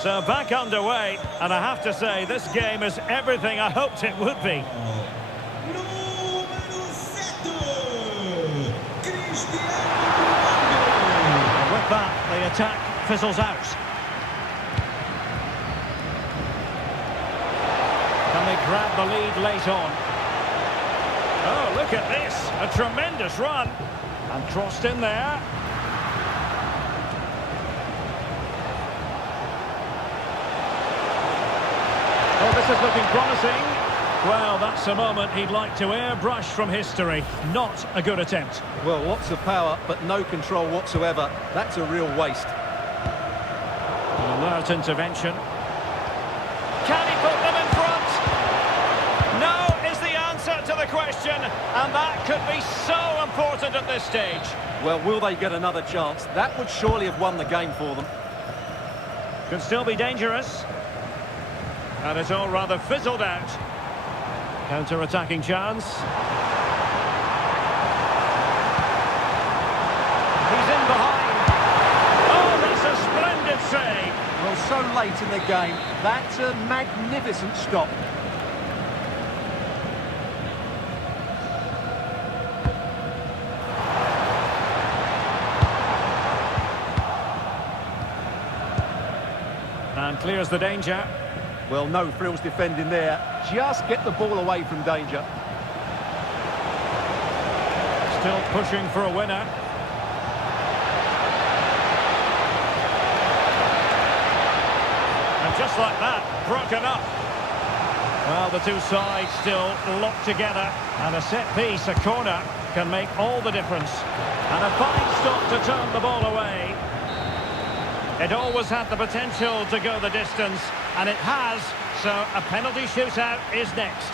So back underway, and I have to say, this game is everything I hoped it would be. With that, the attack fizzles out. Can they grab the lead late on? Oh, look at this. A tremendous run. And crossed in there. Oh, this is looking promising. Well, that's a moment he'd like to airbrush from history. Not a good attempt. Well, lots of power, but no control whatsoever. That's a real waste. An alert intervention. Can he put them in front? No is the answer to the question, and that could be so important at this stage. Well, will they get another chance? That would surely have won the game for them. Could still be dangerous. And it's all rather fizzled out. Counter-attacking chance. He's in behind. Oh, that's a splendid save. Well, so late in the game. That's a magnificent stop. And clears the danger. Well, no frills defending there. Just get the ball away from danger. Still pushing for a winner. And just like that, broken up. Well, the two sides still locked together. And a set piece, a corner, can make all the difference. And a fine stop to turn the ball away. It always had the potential to go the distance, and it has, so a penalty shootout is next.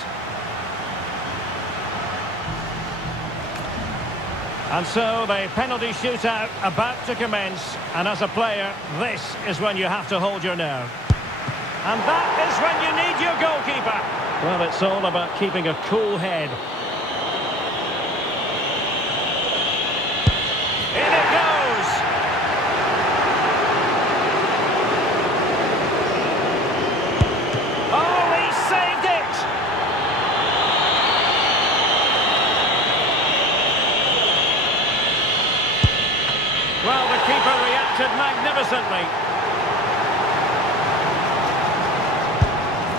And so the penalty shootout about to commence, and as a player, this is when you have to hold your nerve. And that is when you need your goalkeeper. Well, it's all about keeping a cool head. In it goes! Oh, he saved it! Well, the keeper reacted magnificently.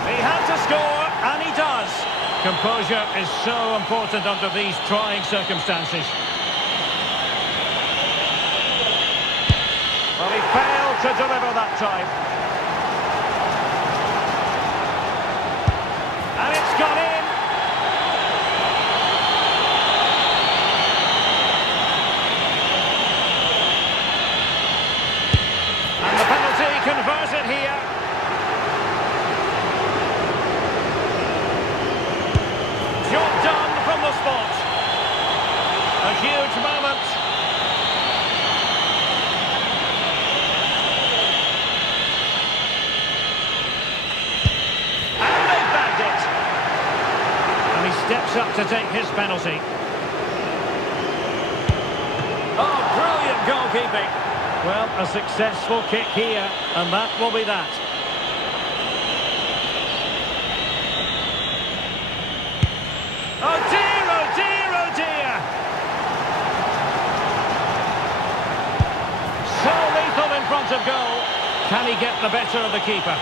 He had to score, and he does. Composure is so important under these trying circumstances. Well, he failed to deliver that time. And it's gone in. And the penalty converted here. Job done from the spot. A huge moment. And they bagged it. And he steps up to take his penalty. Oh, brilliant goalkeeping. Well, a successful kick here, and that will be that. Oh dear, oh dear, oh dear! So lethal in front of goal. Can he get the better of the keeper?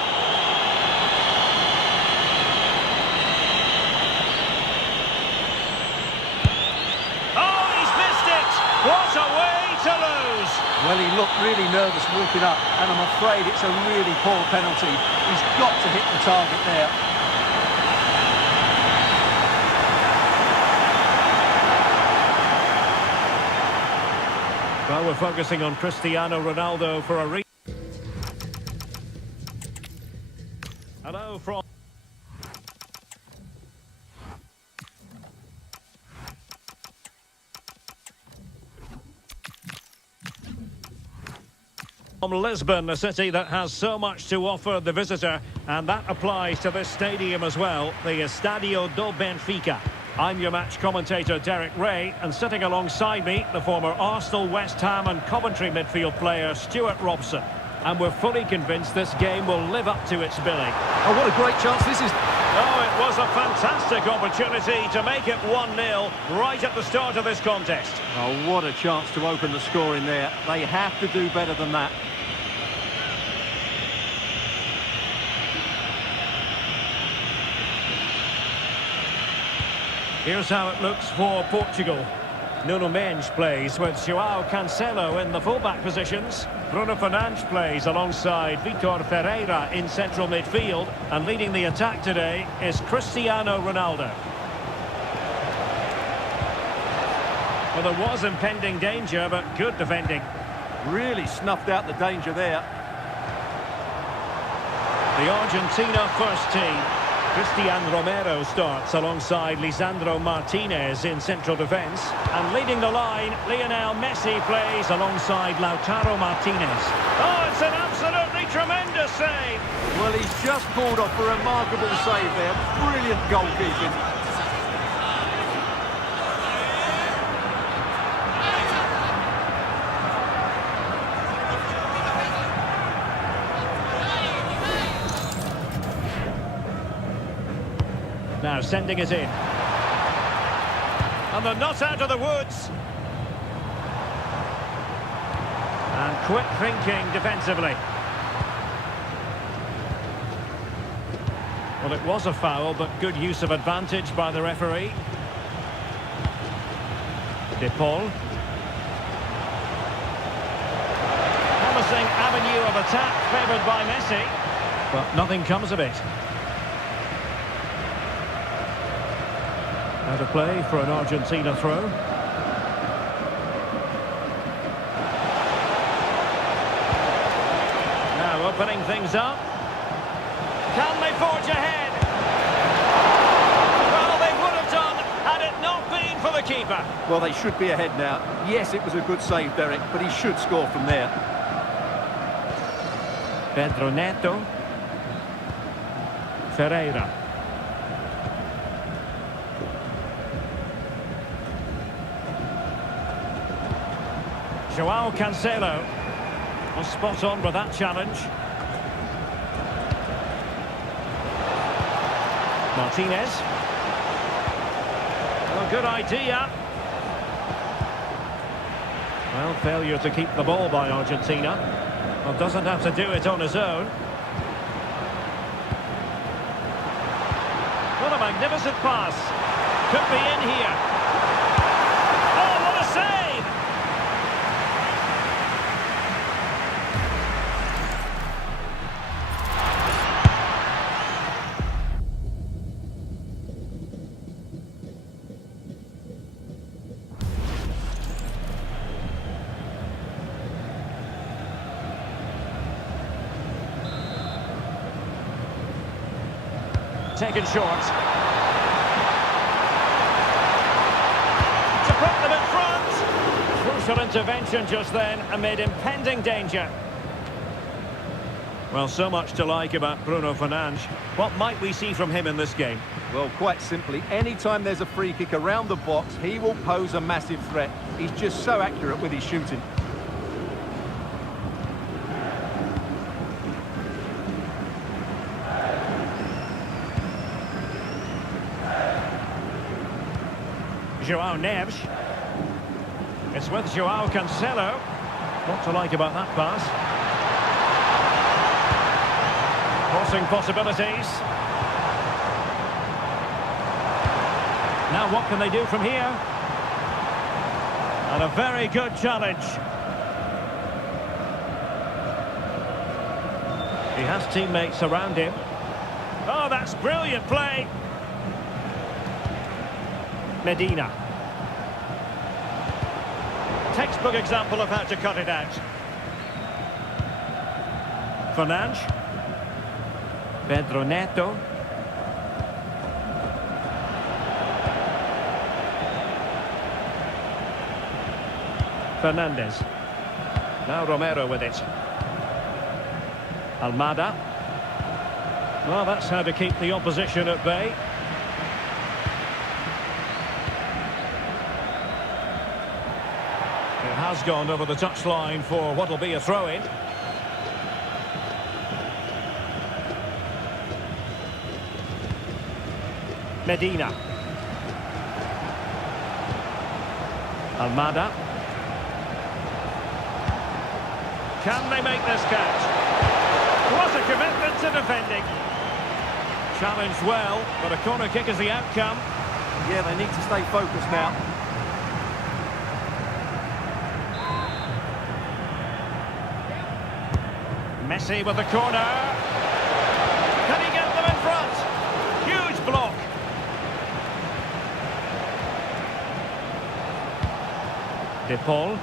Oh, he's missed it! What a way to lose! Well, he looked really nervous walking up, and I'm afraid it's a really poor penalty. He's got to hit the target there. Well, we're focusing on Cristiano Ronaldo for a Hello from Lisbon, a city that has so much to offer the visitor, and that applies to this stadium as well, the Estadio do Benfica. I'm your match commentator Derek Ray, and sitting alongside me, the former Arsenal, West Ham and Coventry midfield player Stuart Robson. and we're fully convinced this game will live up to its billing. Oh, what a great chance this is. Oh, it was a fantastic opportunity to make it 1-0 right at the start of this contest. Oh, what a chance to open the score in there. They have to do better than that. Here's how it looks for Portugal. Nuno Mendes plays with João Cancelo in the fullback positions. Bruno Fernandes plays alongside Vitor Ferreira in central midfield. And leading the attack today is Cristiano Ronaldo. Well, there was impending danger, but good defending. Really snuffed out the danger there. The Argentina first team. Christian Romero starts alongside Lisandro Martinez in central defence. And leading the line, Lionel Messi plays alongside Lautaro Martinez. Oh, it's an absolutely tremendous save! Well, he's just pulled off a remarkable save there. Brilliant goalkeeping. Now sending it in. And they're not out of the woods. And quick thinking defensively. Well, it was a foul, but good use of advantage by the referee. De Paul. Promising avenue of attack favoured by Messi. But nothing comes of it. Out of play for an Argentina throw. Now opening things up. Can they forge ahead? Well, they would have done had it not been for the keeper. Well, they should be ahead now. Yes, it was a good save, Derek, but he should score from there. Pedro Neto. Ferreira. João Cancelo was spot on with that challenge. Martinez. Well, good idea. Well, failure to keep the ball by Argentina. Well, doesn't have to do it on his own. What a magnificent pass. Could be in here. Oh, what a save! Taken short. To put them in front. Crucial intervention just then amid impending danger. Well, so much to like about Bruno Fernandes. What might we see from him in this game? Well, quite simply, anytime there's a free kick around the box, he will pose a massive threat. He's just so accurate with his shooting. João Neves. It's with João Cancelo. What to like about that pass? Crossing possibilities. Now what can they do from here? And a very good challenge. He has teammates around him. Oh, that's brilliant play. Medina. Textbook example of how to cut it out. Fernandes. Pedro Neto. Fernandes. Now Romero with it. Almada. Well, that's how to keep the opposition at bay. It has gone over the touchline for what will be a throw-in. Medina. Almada. Can they make this catch? What a commitment to defending. Challenged well, but a corner kick is the outcome. Yeah, they need to stay focused now. Messi with the corner. Can he get them in front? Huge block. De Paul.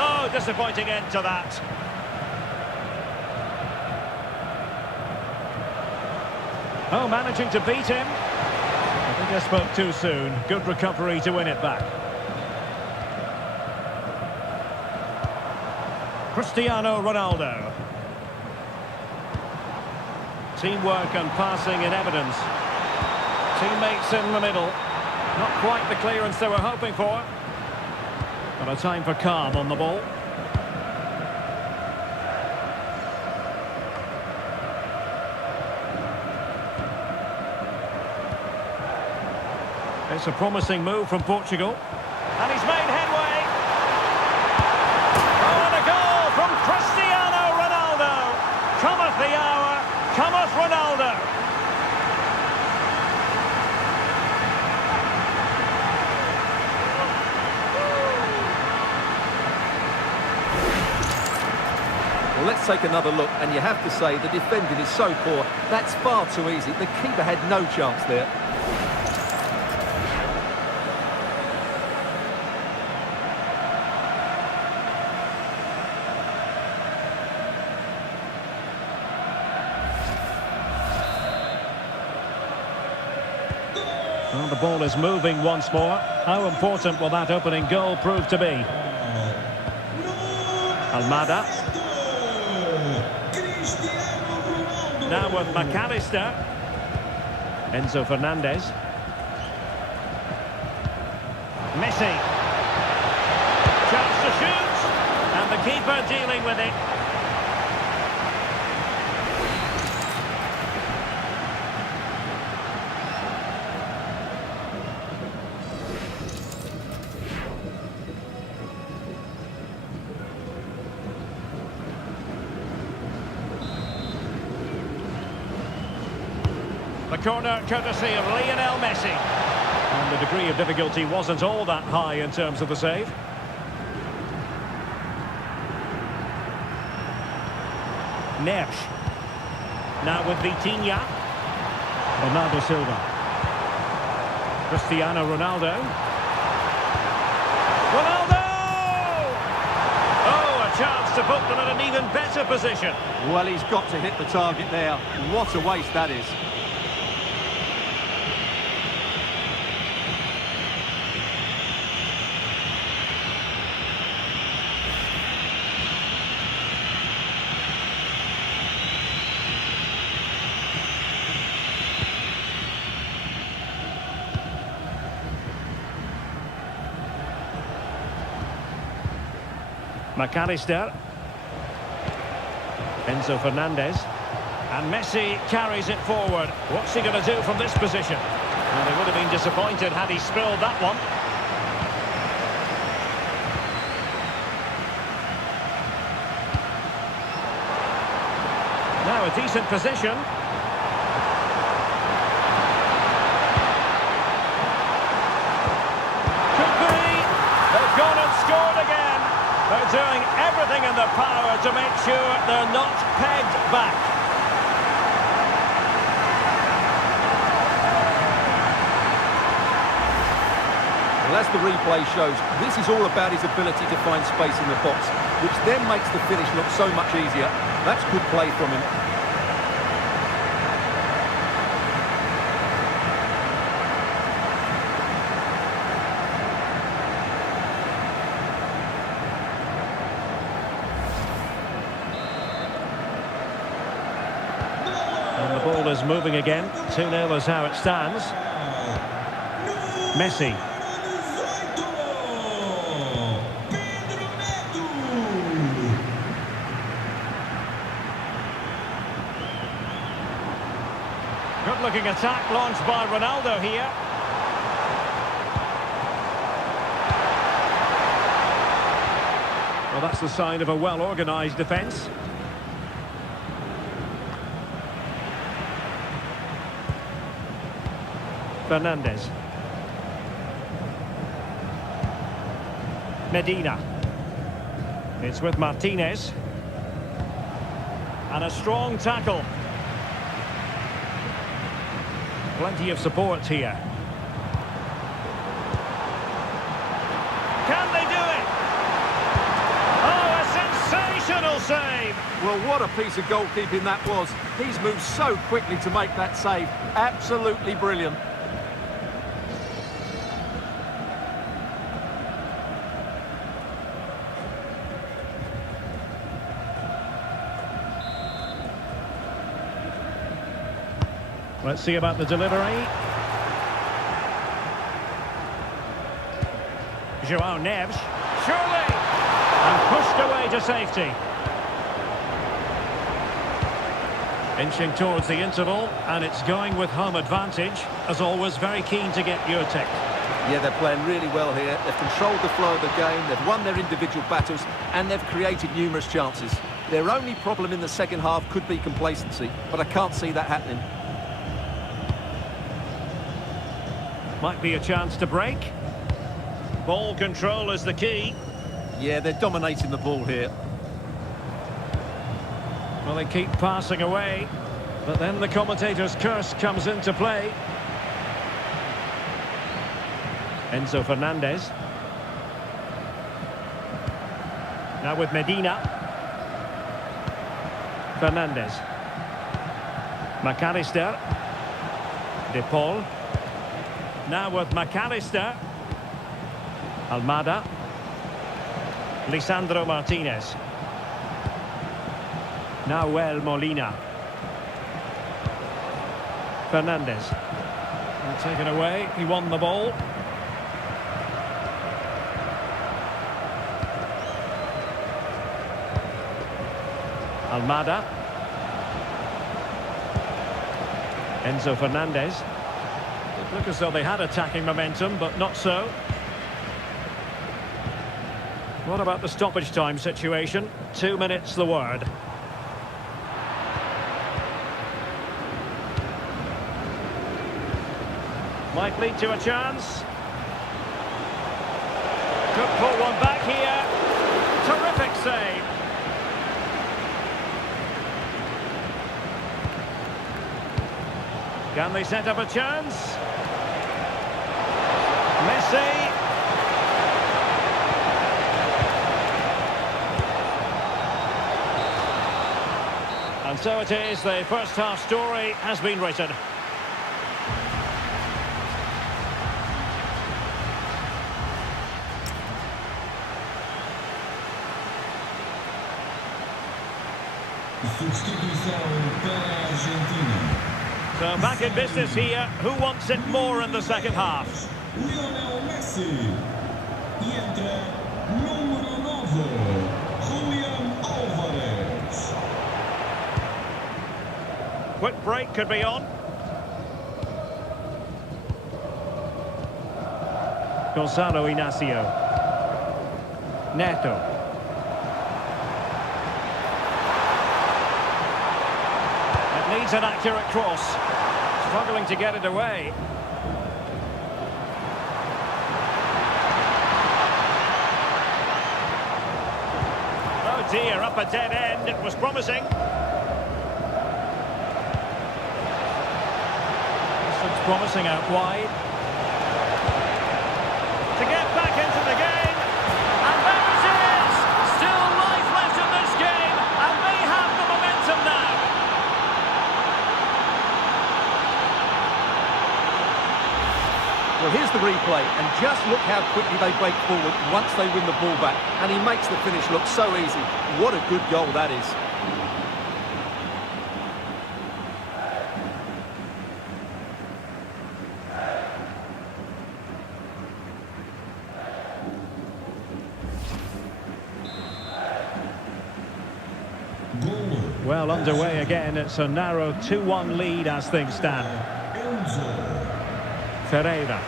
Oh, disappointing end to that. Oh, managing to beat him. I think I spoke too soon. Good recovery to win it back. Cristiano Ronaldo. Teamwork and passing in evidence. Teammates in the middle. Not quite the clearance they were hoping for. But a time for calm on the ball. It's a promising move from Portugal. And he's made headway. Oh, and a goal from Cristiano Ronaldo. Cometh the hour, cometh Ronaldo. Well, let's take another look, and you have to say the defending is so poor. That's far too easy. The keeper had no chance there. Well, the ball is moving once more. How important will that opening goal prove to be? Almada. Now with McAllister. Enzo Fernandez. Messi. Chance to shoot. And the keeper dealing with it. The corner courtesy of Lionel Messi. And the degree of difficulty wasn't all that high in terms of the save. Neres. Now with Vitinha. Bernardo Silva. Cristiano Ronaldo. Ronaldo! Oh, a chance to put them in an even better position. Well, he's got to hit the target there. What a waste that is. McAllister. Enzo Fernandez. And Messi carries it forward. What's he going to do from this position? Well, they would have been disappointed had he spilled that one. Now a decent position. Could be. They've gone and scored again. They're doing everything in their power to make sure they're not pegged back. Well, as the replay shows, this is all about his ability to find space in the box, which then makes the finish look so much easier. That's good play from him. And the ball is moving again. 2-0 is how it stands. Messi. good-looking attack launched by Ronaldo here. Well, that's the sign of a well-organised defence. Fernandes. Medina. It's with Martinez. And a strong tackle. Plenty of support here. Can they do it? Oh, a sensational save! Well, what a piece of goalkeeping that was. He's moved so quickly to make that save. Absolutely brilliant. Let's see about the delivery. João Neves. Surely! And pushed away to safety. Inching towards the interval, and it's going with home advantage. As always, very keen to get your take. Yeah, they're playing really well here. They've controlled the flow of the game, they've won their individual battles, and they've created numerous chances. Their only problem in the second half could be complacency, but I can't see that happening. Might be a chance to break. Ball control is the key. Yeah, they're dominating the ball here. Well, they keep passing away, but then the commentator's curse comes into play. Enzo Fernandez. Now with Medina. Fernandez. McAllister. De Paul. Now with McAllister. Almada. Lisandro Martinez. Nahuel Molina. Fernandez. And taken away. He won the ball. Almada. Enzo Fernandez. It looked as though they had attacking momentum, but not so. What about the stoppage time situation? 2 minutes the word. Might lead to a chance. Could pull one back here. Terrific save. Can they set up a chance? Messi. And so it is, the first half story has been written. Substituição para a Argentina. So back in business here. Who wants it more in the second half? Lionel Messi. E entra número 9, Julian Álvares. Quick break could be on. Gonzalo Inacio. Neto. Needs an accurate cross. Struggling to get it away. Oh dear, up a dead end. It was promising. This looks promising out wide. To get back into the game. And there it is! Still life left in this game. And they have the momentum now. Well, here's the replay, and just look how quickly they break forward once they win the ball back. And he makes the finish look so easy. What a good goal that is. Goal. Well, underway again. It's a narrow 2-1 lead as things stand. Ferreira.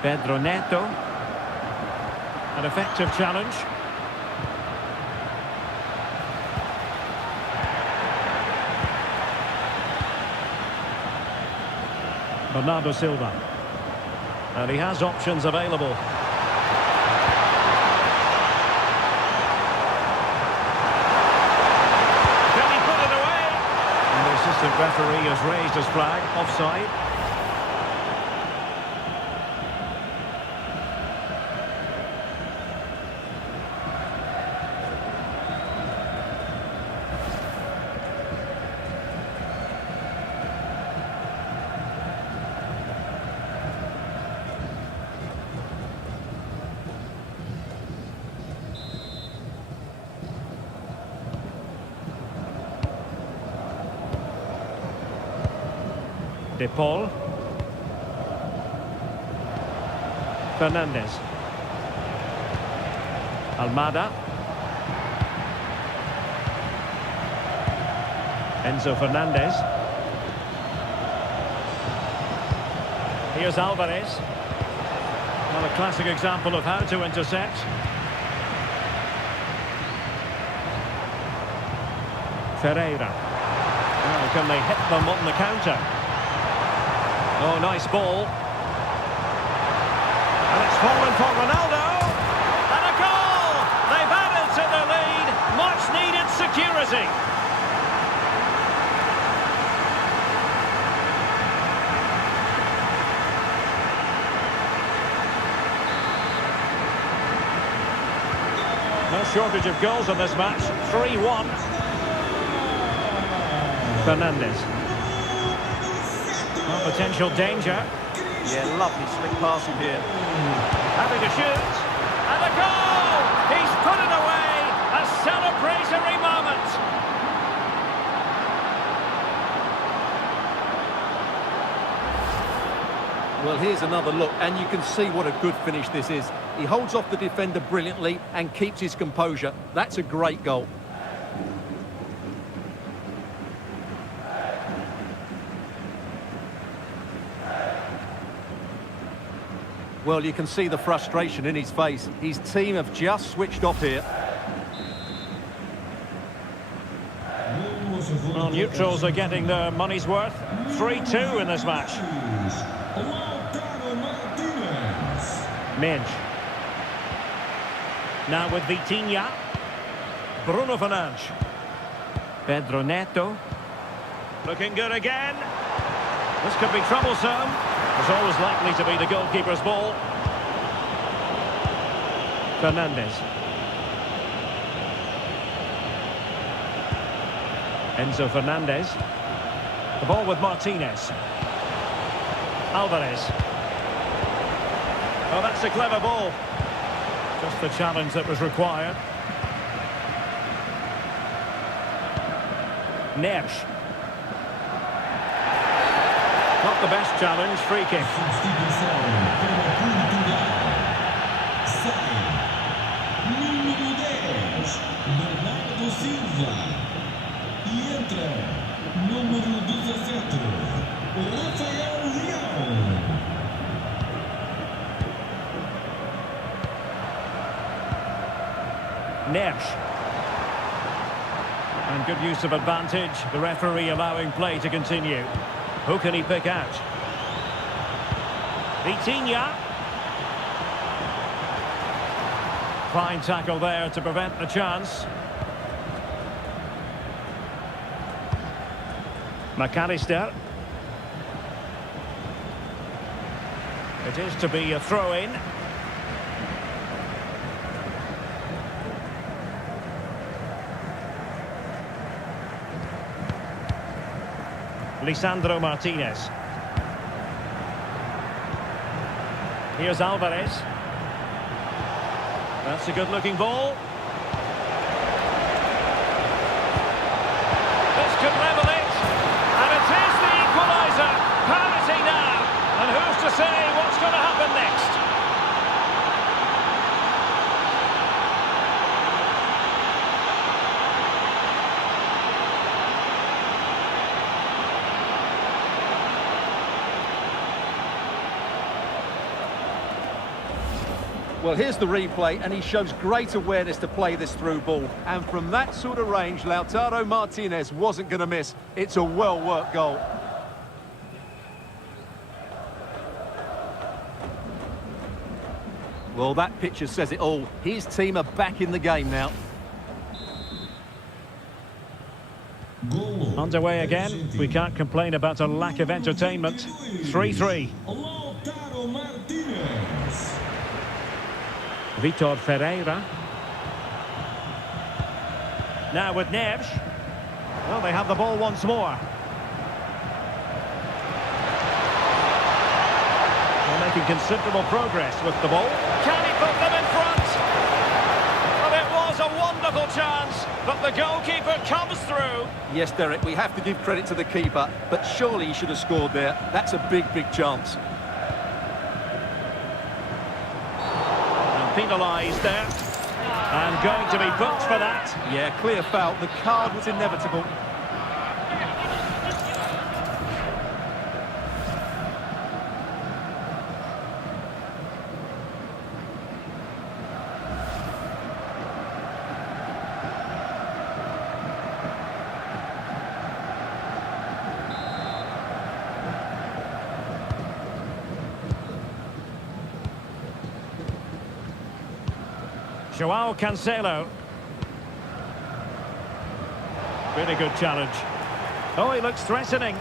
Pedro Neto. An effective challenge. Bernardo Silva. And he has options available. Can he put it away? And the assistant referee has raised his flag. Offside. De Paul. Fernandez. Almada. Enzo Fernandez. Here's Alvarez. Well, a classic example of how to intercept. Ferreira. Well, can they hit them on the counter? Oh, nice ball. And it's fallen for Ronaldo. And a goal! They've added to the lead. Much needed security. No shortage of goals in this match. 3-1. Fernandez. Potential danger. Yeah, lovely slick passing here. Having a shoot. And a goal! He's put it away! A celebratory moment! Well, here's another look, and you can see what a good finish this is. He holds off the defender brilliantly and keeps his composure. That's a great goal. Well, you can see the frustration in his face. His team have just switched off here. Well, neutrals are getting their money's worth. 3-2 in this match. Minge. Now with Vitinha. Bruno Fernandes. Pedro Neto. Looking good again. This could be troublesome. It's always likely to be the goalkeeper's ball. Fernandez. Enzo Fernandez. The ball with Martinez. Alvarez. Oh, that's a clever ball. Just the challenge that was required. Neres. Not the best challenge, free kick. Bernardo Silva. E entra número 17, Rafael Leão. Neres. And good use of advantage. The referee allowing play to continue. Who can he pick out? Vitinha. Fine tackle there to prevent the chance. McAllister. It is to be a throw-in. Lisandro Martinez. Here's Alvarez. That's a good-looking ball. This could level it. And it is the equaliser. Parity now. And who's to say what's going to happen next? Well, here's the replay, and he shows great awareness to play this through ball. And from that sort of range, Lautaro Martinez wasn't going to miss. It's a well-worked goal. Well, that picture says it all. His team are back in the game now. Golo. Underway again. We can't complain about a lack of entertainment. 3-3. Lautaro Martinez. Vitor Ferreira. Now with Neves. Well, they have the ball once more. They're making considerable progress with the ball. Can he put them in front? Well, it was a wonderful chance, but the goalkeeper comes through. Yes, Derek, we have to give credit to the keeper, but surely he should have scored there. That's a big, big chance. And penalised there. And going to be booked for that. Yeah, clear foul. The card was inevitable. Joao Cancelo. Really good challenge. Oh, he looks threatening.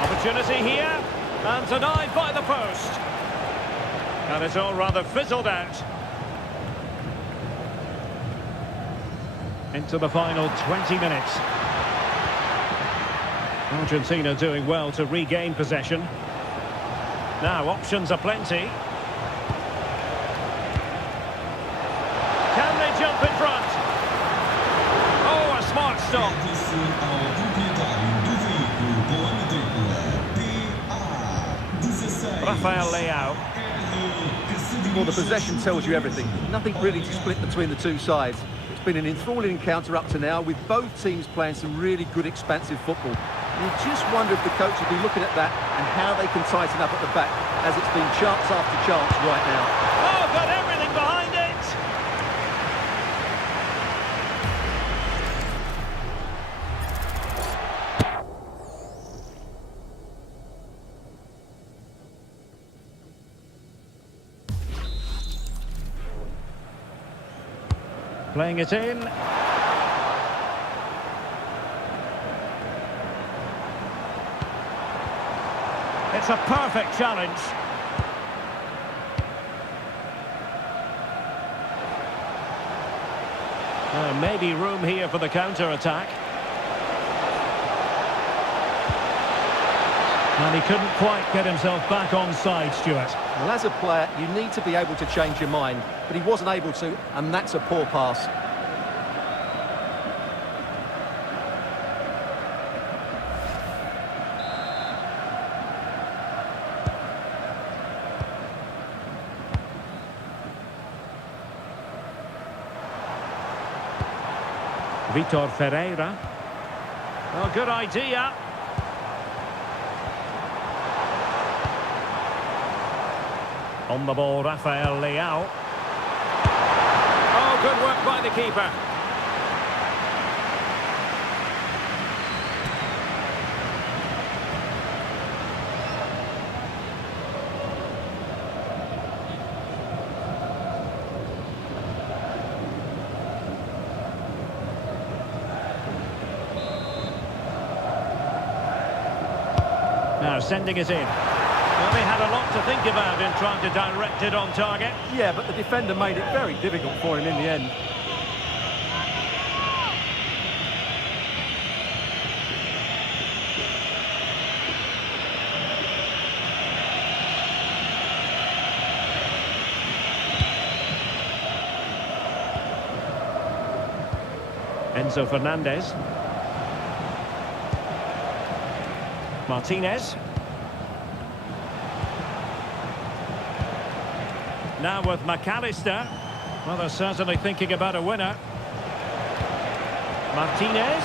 Opportunity here. And denied by the post. And it's all rather fizzled out. Into the final 20 minutes. Argentina doing well to regain possession. Now, options are plenty. Can they jump in front? Oh, a smart stop. Rafael Leao. Well, the possession tells you everything. Nothing really to split between the two sides. It's been an enthralling encounter up to now, with both teams playing some really good expansive football. You just wonder if the coach will be looking at that and how they can tighten up at the back, as it's been chance after chance right now. Oh, got everything behind it. Playing it in. It's a perfect challenge. Maybe room here for the counter-attack. And he couldn't quite get himself back on side, Stuart. Well, as a player, you need to be able to change your mind, but he wasn't able to, and that's a poor pass. Vitor Ferreira. Oh, good idea. On the ball, Rafael Leao. Oh, good work by the keeper. Now sending it in. Well, they had a lot to think about in trying to direct it on target. Yeah, but the defender made it very difficult for him in the end. Enzo Fernandez. Martinez. Now with McAllister. Well, they're certainly thinking about a winner. Martinez.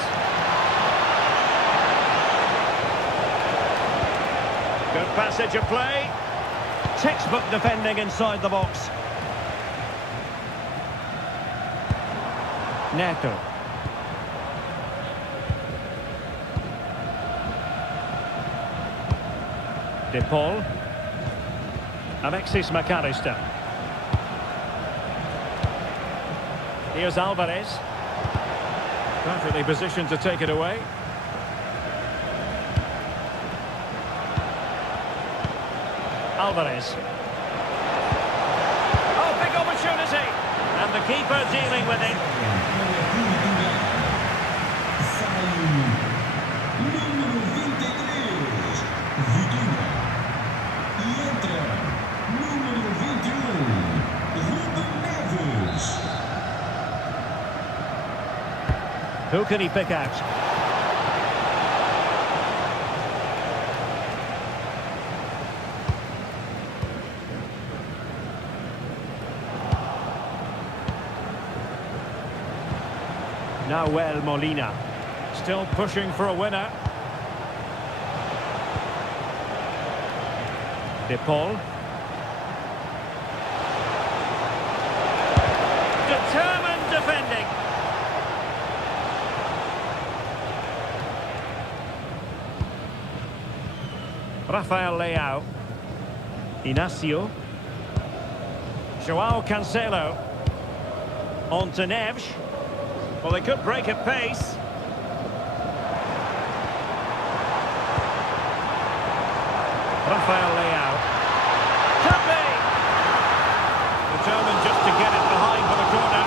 Good passage of play. textbook defending inside the box. Neto. De Paul. Alexis McAllister. Here's Alvarez. Perfectly positioned to take it away. Alvarez. Oh, big opportunity. And the keeper dealing with it. Número 23, Vitinha. E entra, número 21, Ruben Neves. Who can he pick out? Nahuel Molina. Still pushing for a winner. De Paul. Determined defending. Rafael Leao. Inacio. Joao Cancelo. On to Neves. Well, they could break at pace. Rafael Leao. Could be! Determined just to get it behind for the corner.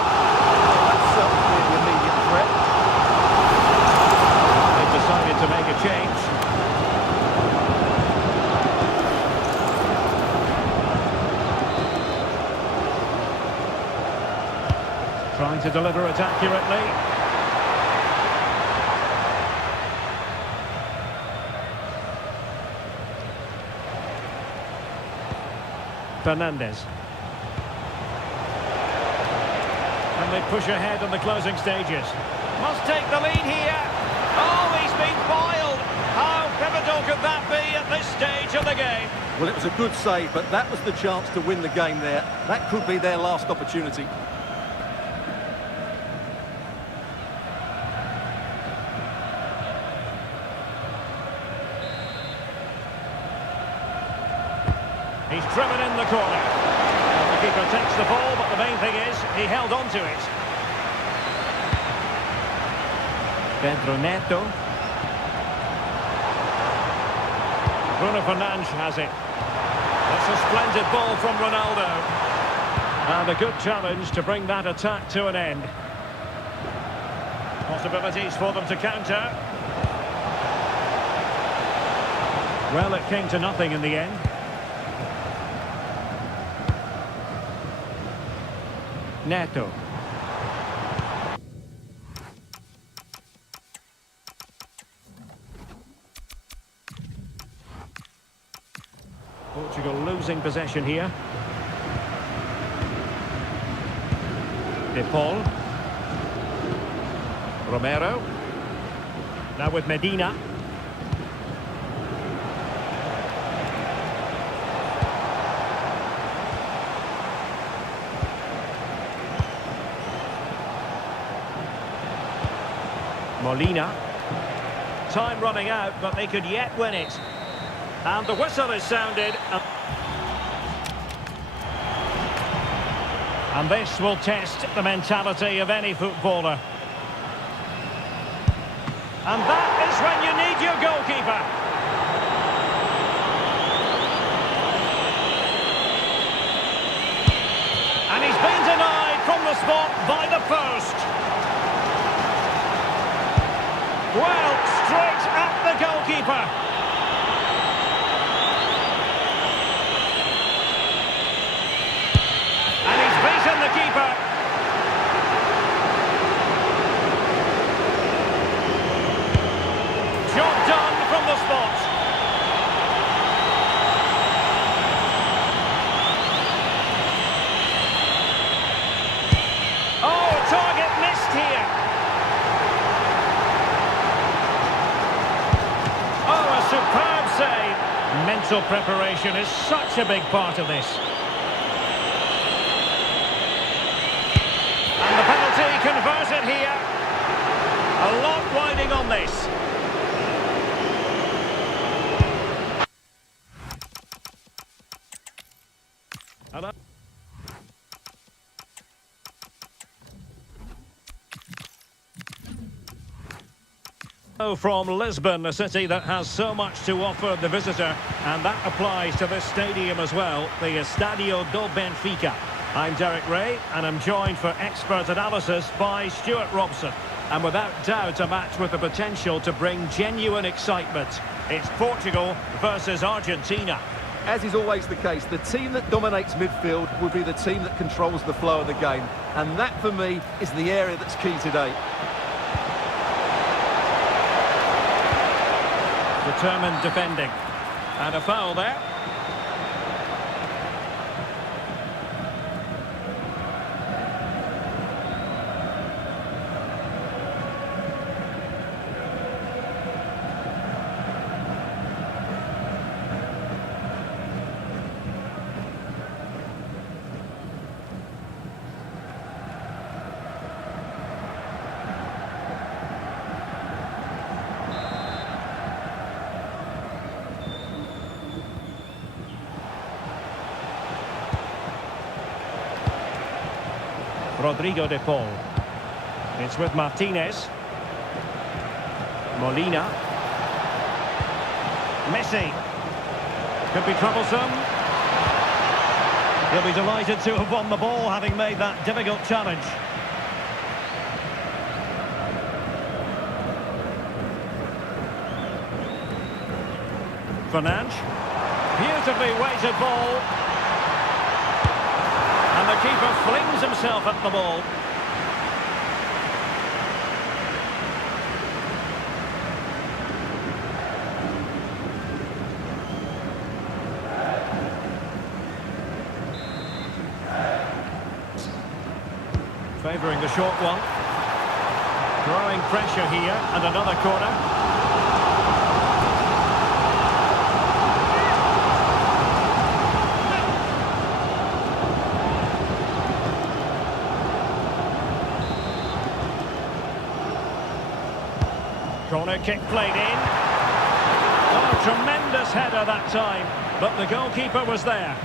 That's certainly the immediate threat. They've decided to make a change. Trying to deliver it accurately. Fernandes. And they push ahead in the closing stages. Must take the lead here. Oh, he's been foiled. How pivotal could that be at this stage of the game? Well, it was a good save, but that was the chance to win the game there. That could be their last opportunity. He's driven in the corner. And the keeper takes the ball, but the main thing is he held on to it. Pedro Neto. Bruno Fernandes has it. That's a splendid ball from Ronaldo. And a good challenge to bring that attack to an end. Possibilities for them to counter. Well, it came to nothing in the end. Neto. Portugal losing possession here. De Paul. Romero. Now with Medina. Molina. Time running out, but they could yet win it. And the whistle is sounded. And this will test the mentality of any footballer. And that is when you need your goalkeeper. And he's been denied from the spot by the post. Well, straight at the goalkeeper. And he's beaten the keeper. Job done from the spot. Oh, target missed here. Oh, a superb save. Mental preparation is such a big part of this. And the penalty converted here. A lot riding on this. Hello. From Lisbon, a city that has so much to offer the visitor, and that applies to this stadium as well, the Estadio do Benfica. I'm Derek Ray, and I'm joined for expert analysis by Stuart Robson. And without doubt, a match with the potential to bring genuine excitement. It's Portugal versus Argentina. As is always the case, the team that dominates midfield will be the team that controls the flow of the game. And that, for me, is the area that's key today. Determined defending. And a foul there. Rodrigo de Paul. It's with Martinez. Molina. Messi. Could be troublesome. He'll be delighted to have won the ball, having made that difficult challenge. Fernandes. Beautifully weighted ball. And the keeper flings himself at the ball. Favouring the short one. Growing pressure here, and another corner. Corner kick played in. Oh, tremendous header that time, but the goalkeeper was there.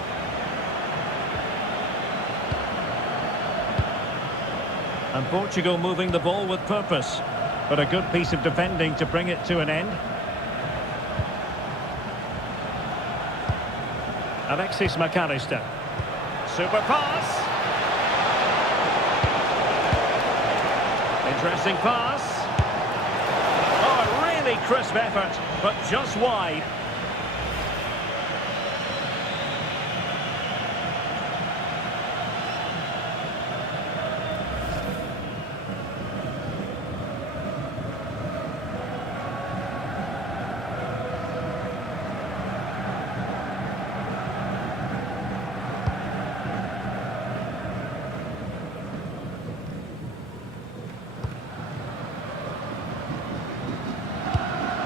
And Portugal moving the ball with purpose, but a good piece of defending to bring it to an end. Alexis McAllister. Super pass. Interesting pass. Crisp effort, but just wide.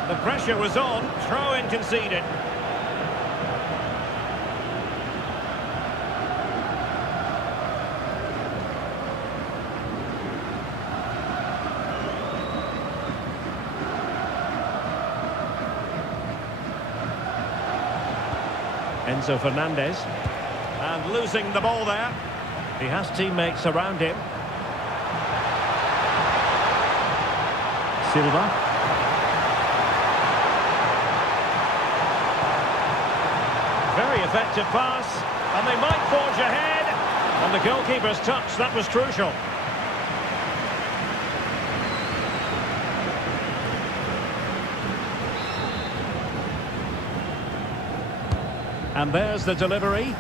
The pressure was on, throw-in conceded. Enzo Fernandez. And losing the ball there. He has teammates around him. Silva. Very effective pass, and they might forge ahead. And the goalkeeper's touch, that was crucial. And there's the delivery.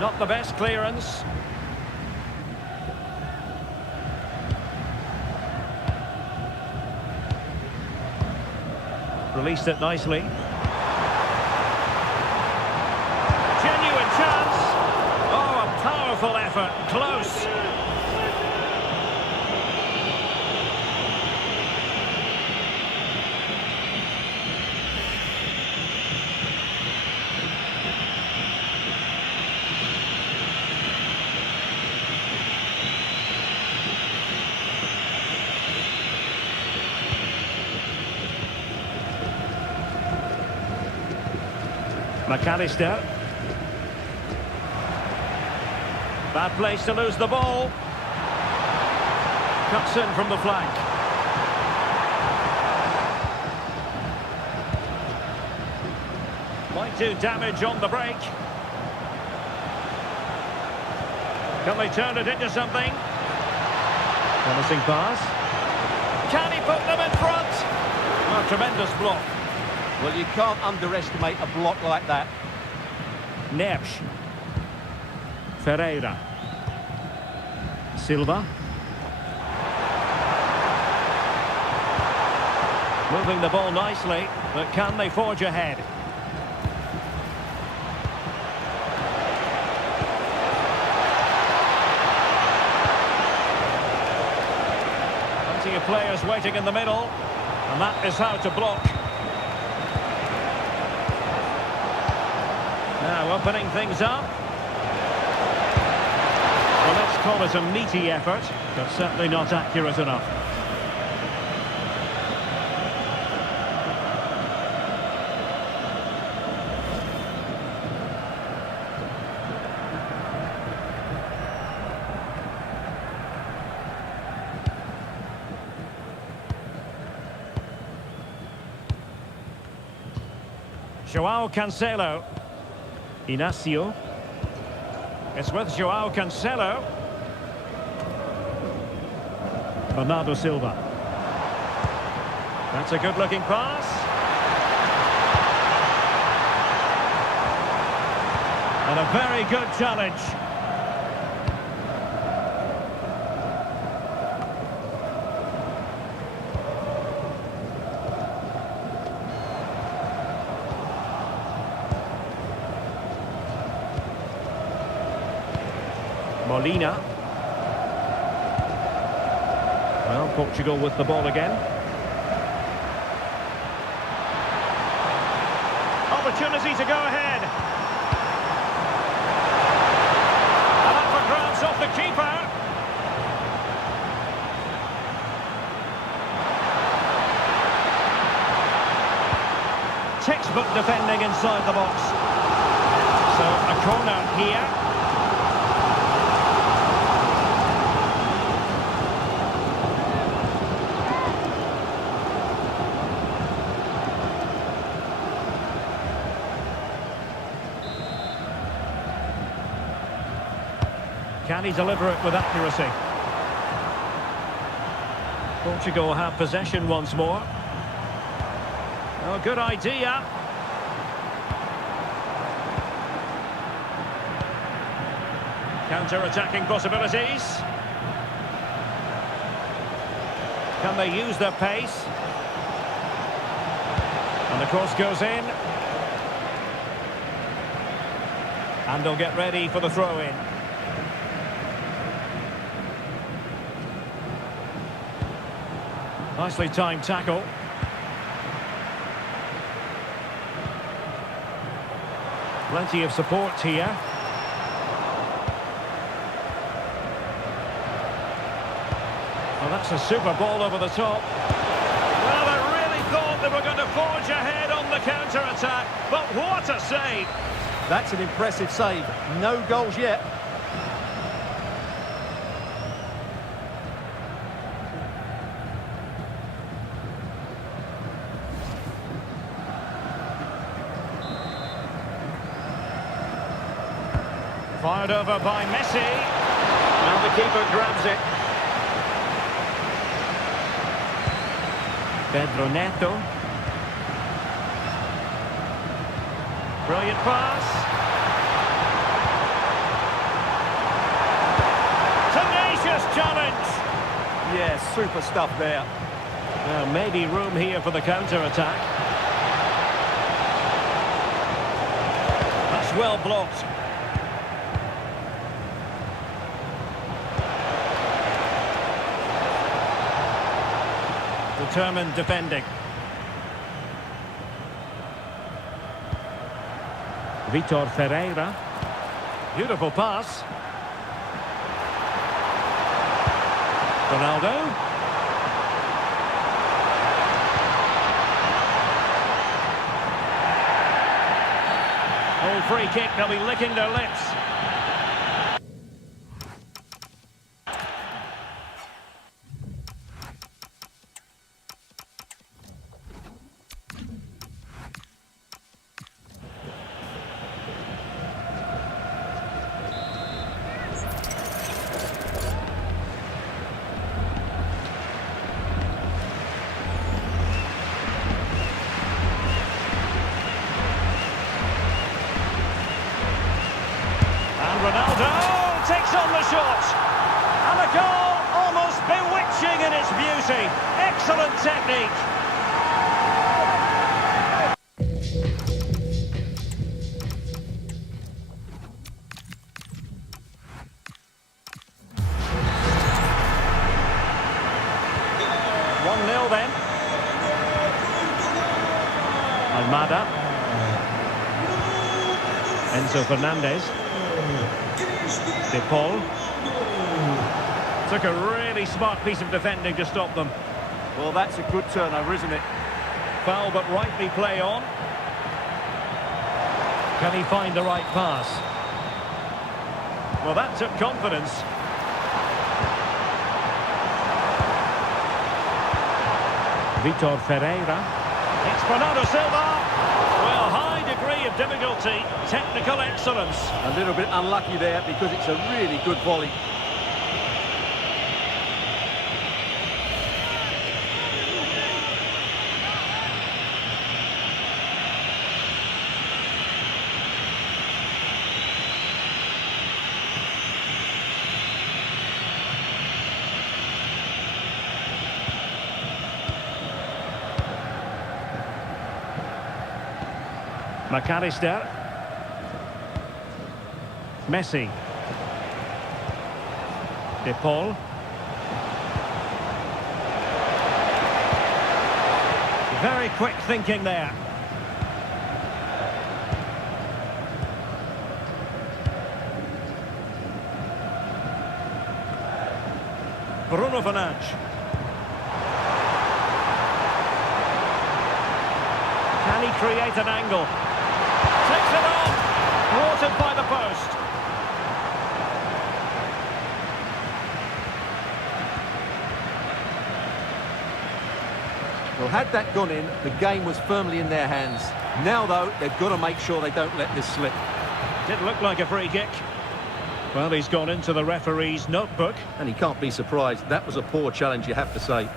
Not the best clearance. Released it nicely. Powerful effort, close. McAllister. Bad place to lose the ball. Cuts in from the flank. Might do damage on the break. Can they turn it into something? Promising pass. Can he put them in front? A tremendous block. Well, you can't underestimate a block like that. Neves. Ferreira. Silva. Moving the ball nicely, but can they forge ahead? Plenty of players waiting in the middle, and that is how to block. Now opening things up. Well, let's call it a meaty effort, but certainly not accurate enough. Joao Cancelo. Inacio. It's with Joao Cancelo. Bernardo Silva. That's a good-looking pass. And a very good challenge. Molina. Well, Portugal with the ball again. Opportunity to go ahead. And up for grabs off the keeper. Textbook defending inside the box. So a corner here. Can he deliver it with accuracy? Portugal have possession once more. Oh, good idea. Counter-attacking possibilities. Can they use their pace? And the cross goes in. And they'll get ready for the throw-in. Nicely timed tackle. Plenty of support here. Well, that's a super ball over the top. Well, I really thought they were going to forge ahead on the counter-attack, but what a save! That's an impressive save. No goals yet. Fired over by Messi. And the keeper grabs it. Pedro Neto. Brilliant pass. Tenacious challenge. Yeah, super stuff there. Well, maybe room here for the counter-attack. That's well blocked. Determined defending. Vitor Ferreira. Beautiful pass. Ronaldo. free kick, they'll be licking their lips. Ronaldo takes on the shot. And a goal almost bewitching in its beauty. Excellent technique. One 0 then. Almada. Enzo Fernandez. De Paul. Took a really smart piece of defending to stop them. Well, that's a good turnover, isn't it? Foul, but rightly play on. Can he find the right pass? Well, that took confidence. Vitor Ferreira. It's Bernardo Silva. Well, high degree of difficulty, technical excellence. A little bit unlucky there because it's a really good volley. McAllister. Messi. De Paul. Very quick thinking there. Bruno Fernandes. Can he create an angle? Takes it on. Thwarted by the post. Well, had that gone in, the game was firmly in their hands. Now, though, they've got to make sure they don't let this slip. Didn't look like a free kick. Well, he's gone into the referee's notebook. And he can't be surprised. That was a poor challenge, you have to say.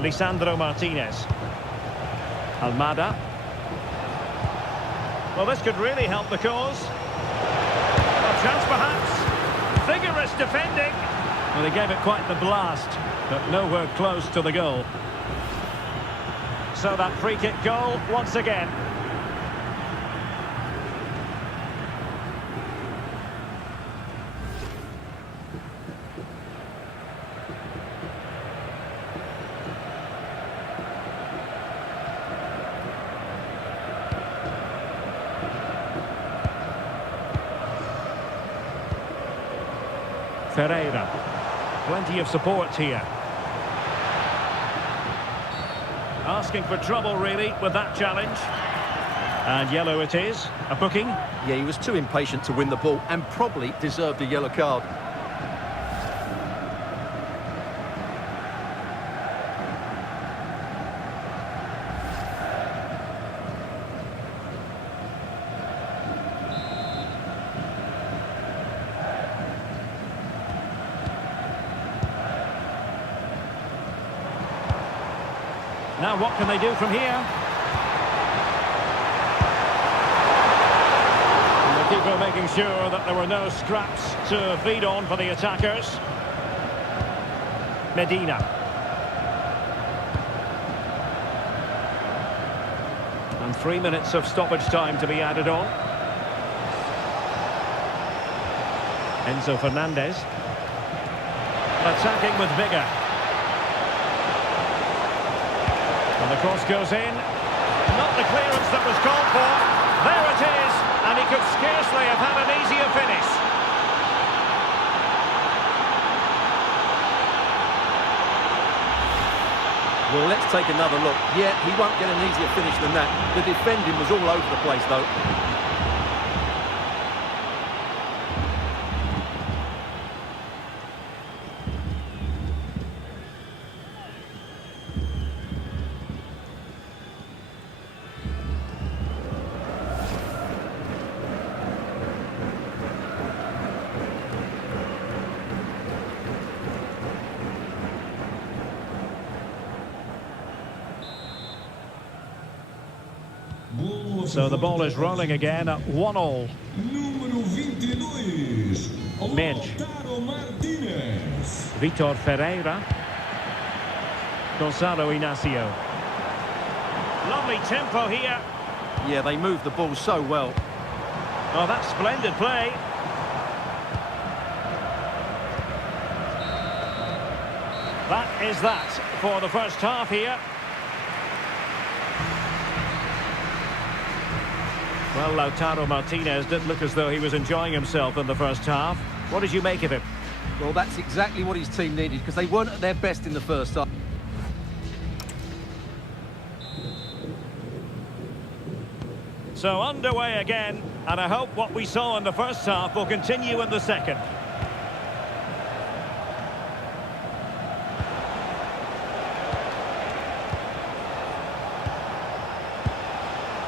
Lisandro Martinez. Almada. Well, this could really help the cause. A chance perhaps. Vigorous defending. Well, they gave it quite the blast, but nowhere close to the goal. So that free kick goal once again. Ferreira. Plenty of support here. Asking for trouble, really, with that challenge. And yellow it is. A booking. Yeah, he was too impatient to win the ball and probably deserved a yellow card. Now what can they do from here? And the keeper making sure that there were no scraps to feed on for the attackers. Medina. And 3 minutes of stoppage time to be added on. Enzo Fernandez. Attacking with vigour. And the cross goes in. Not the clearance that was called for. There it is. And he could scarcely have had an easier finish. Well, let's take another look. Yeah, he won't get an easier finish than that. The defending was all over the place, though. So the ball is rolling again at 1-1. Número 22. Midge. Lautaro Martinez. Vitor Ferreira. Gonzalo Inacio. Lovely tempo here. Yeah, they moved the ball so well. Oh, that's splendid play. That is that for the first half here. Well, Lautaro Martinez did look as though he was enjoying himself in the first half. What did you make of him? Well, that's exactly what his team needed, because they weren't at their best in the first half. So underway again, and I hope what we saw in the first half will continue in the second.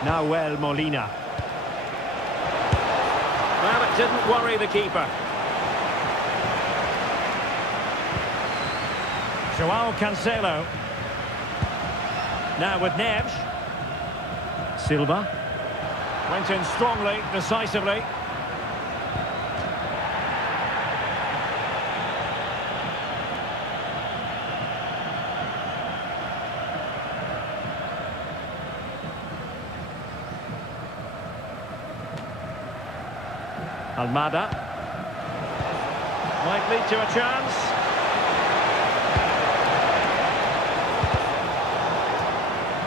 Nahuel Molina. Well, it didn't worry the keeper. Joao Cancelo. Now with Neves. Silva. Went in strongly, decisively. Almada. Might lead to a chance.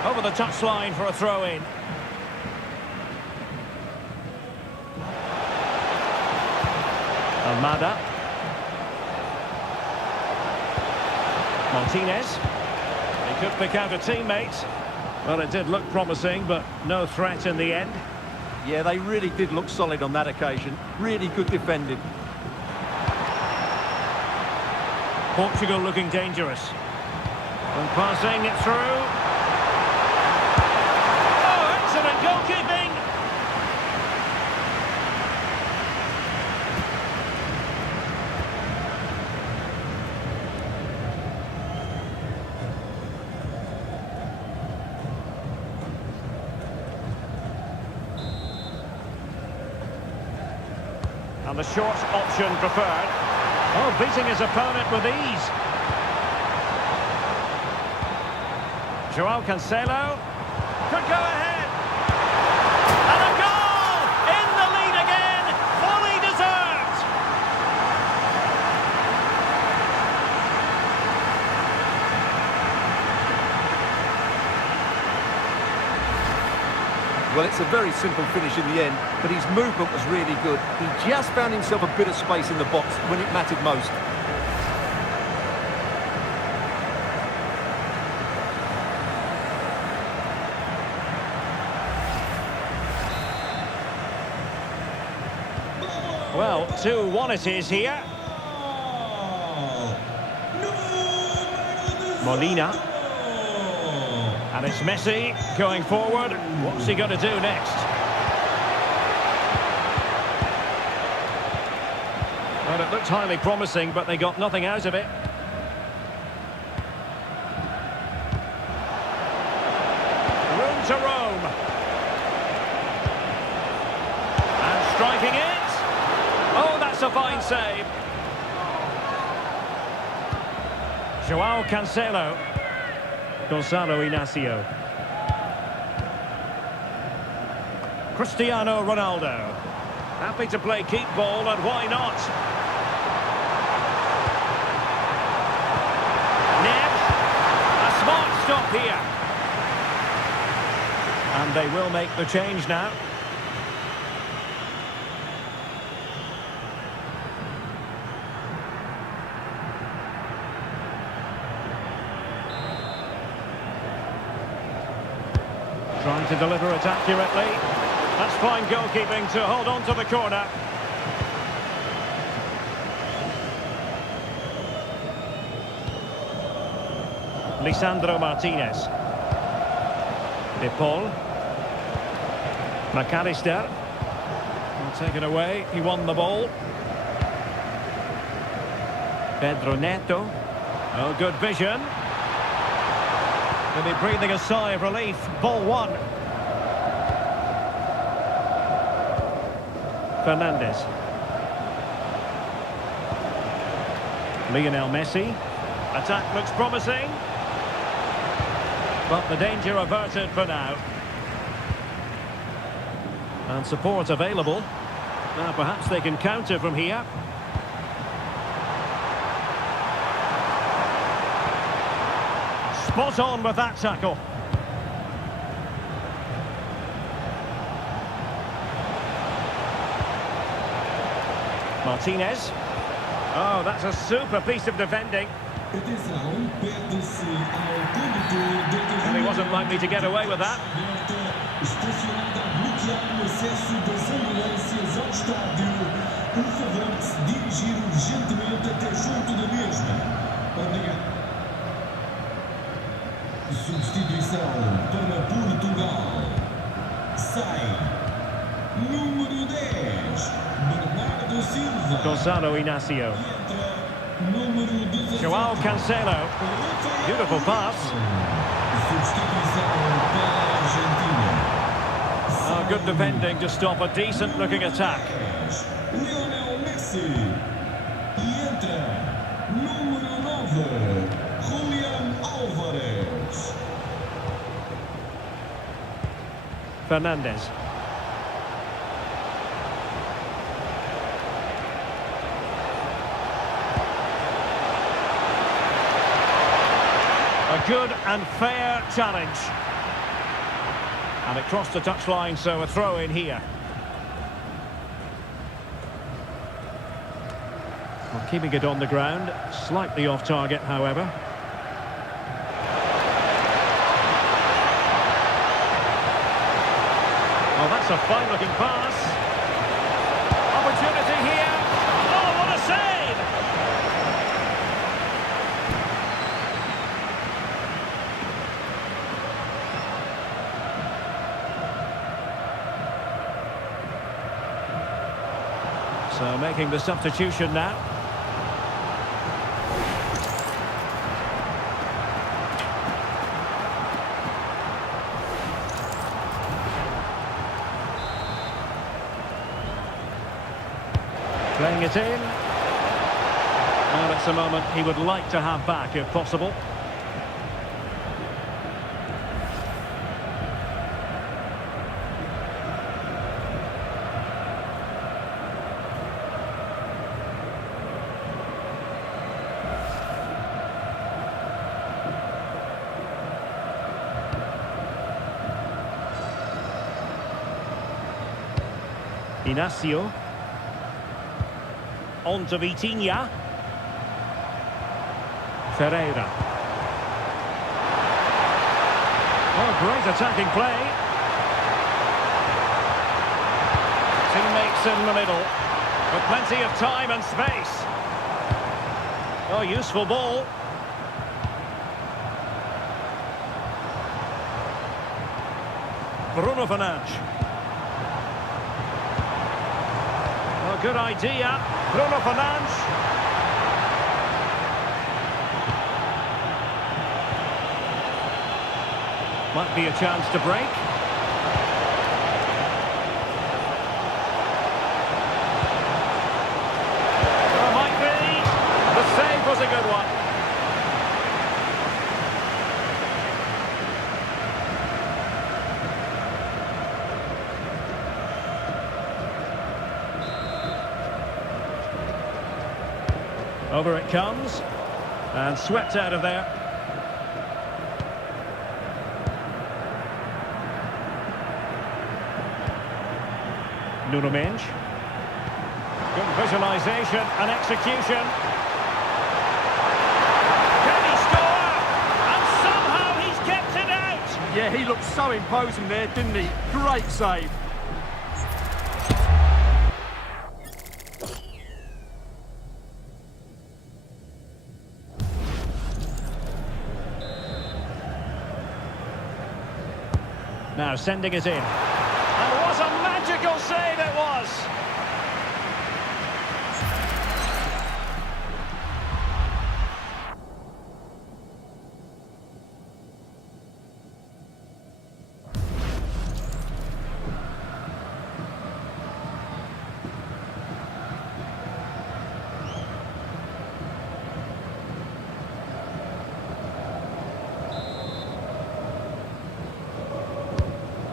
Over the touchline for a throw-in. Almada. Martinez. He could pick out a teammate. Well, it did look promising, but no threat in the end. Yeah, they really did look solid on that occasion. Really good defending. Portugal looking dangerous. And passing it through. Oh, excellent goalkeeping! And the short option preferred. Oh, beating his opponent with ease. Joao Cancelo could go ahead. And a goal! In the lead again, fully deserved. Well, it's a very simple finish in the end, but his movement was really good. He just found himself a bit of space in the box when it mattered most. Well, 2-1 it is here. Molina. And it's Messi going forward. What's he going to do next? Well, it looked highly promising, but they got nothing out of it. Room to roam. And striking it. Oh, that's a fine save. Joao Cancelo. Gonzalo Inacio. Cristiano Ronaldo. Happy to play keep ball, and why not? Neves. A smart stop here. And they will make the change now. Trying to deliver it accurately. That's fine goalkeeping to hold on to the corner. Lisandro Martinez. De Paul. McAllister. Taken away. He won the ball. Pedro Neto. Oh, good vision. They'll be breathing a sigh of relief. Ball one. Fernandes. Lionel Messi. Attack looks promising. But the danger averted for now. And support available. Now perhaps they can counter from here. Spot on with that tackle. Martinez. Oh, that's a super piece of defending. Atenção, pede-se ao condutor And he wasn't likely to get away with that. estacionada a bloquear o acesso das ambulâncias ao estádio. Por favor, se dirigir urgentemente até junto da mesma. Obrigado. Substituição para Portugal. Sai. Número 10. Bernardo Silva. Gonzalo Inacio. Entra. Número 17. João Cancelo. Beautiful pass. Substituição para a Argentina. Oh, good defending to stop a decent-looking attack. Lionel Messi. E entra. Número 9. Julián Álvarez. Fernandes. A good and fair challenge. And it crossed the touchline, so a throw in here. Well, keeping it on the ground, slightly off target, however. Oh, that's a fine-looking pass. Opportunity here. Oh, what a save! So making the substitution now. Playing it in. Well, it's a moment he would like to have back if possible. Inacio. On to Vitinha. Ferreira. Oh, great attacking play. Teammates in the middle, with plenty of time and space. Oh, useful ball. Bruno Fernandes. Oh, good idea. Bruno Fernandes. Might be a chance to break. Oh, might be. The save was a good one. Over it comes, and swept out of there. Nuno Mendes. Good visualisation and execution. Can he score? And somehow he's kept it out. Yeah, he looked so imposing there, didn't he? Great save. Now sending it in. And what a magical save it was!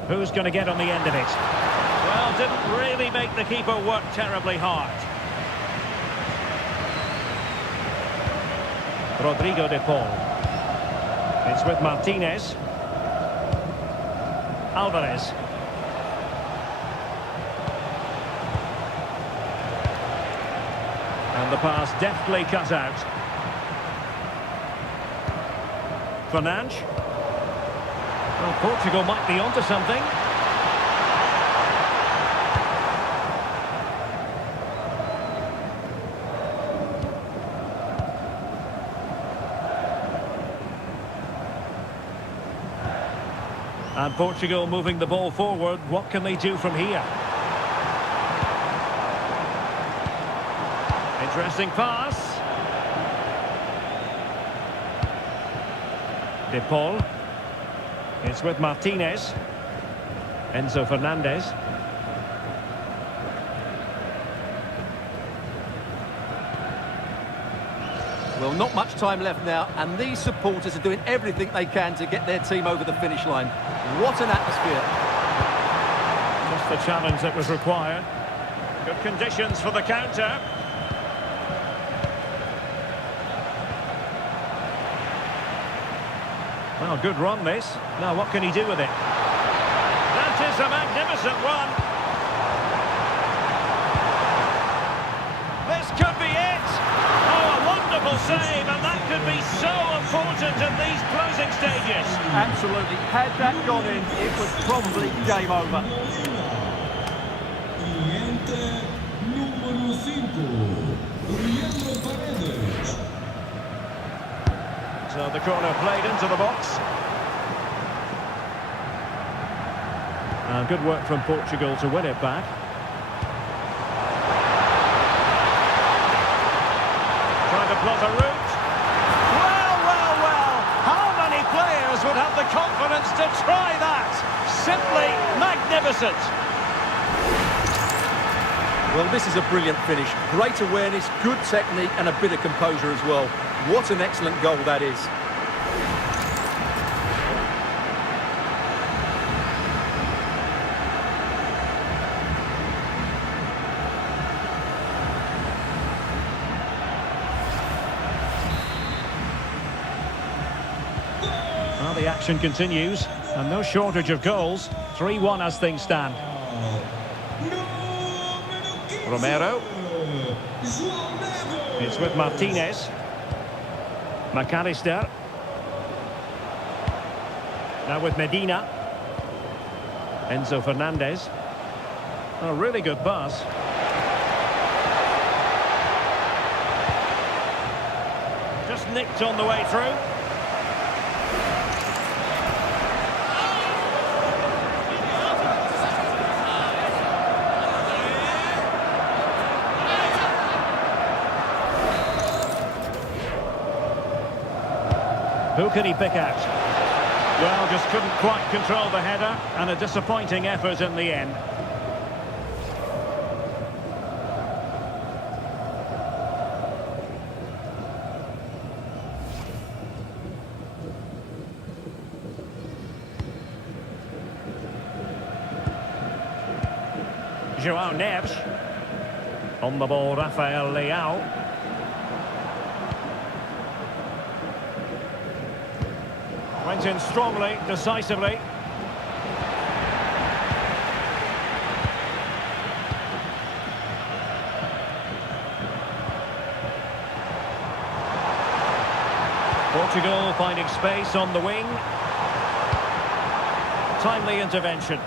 Who's going to get on the end of it? Well, didn't really make the keeper work terribly hard. Rodrigo de Paul. It's with Martinez. Alvarez. And the pass deftly cut out. Fernandes. Well, Portugal might be onto something. And Portugal moving the ball forward. What can they do from here? Interesting pass. De Paul. It's with Martinez. Enzo Fernandez. Well, not much time left now, and these supporters are doing everything they can to get their team over the finish line. What an atmosphere. Just the challenge that was required. Good conditions for the counter. Well, good run this. Now what can he do with it? That is a magnificent run. This could be it. Oh, a wonderful save, and that could be so important in these closing stages. Absolutely. Had that gone in, it was probably game over. E entra número 5, Paredes. So the corner played into the box. Good work from Portugal to win it back. Trying to plot a route. Well, well, well. How many players would have the confidence to try that? Simply magnificent. Well, this is a brilliant finish. Great awareness, good technique, and a bit of composure as well. What an excellent goal that is. Well, the action continues, and no shortage of goals. 3-1 as things stand. Romero. It's with Martinez. McAllister. Now with Medina. Enzo Fernandez. A really good pass. Just nicked on the way through. Who can he pick out? Well, just couldn't quite control the header, and a disappointing effort in the end. João Neves. On the ball, Rafael Leao. Went in strongly, decisively. Portugal finding space on the wing. Timely intervention.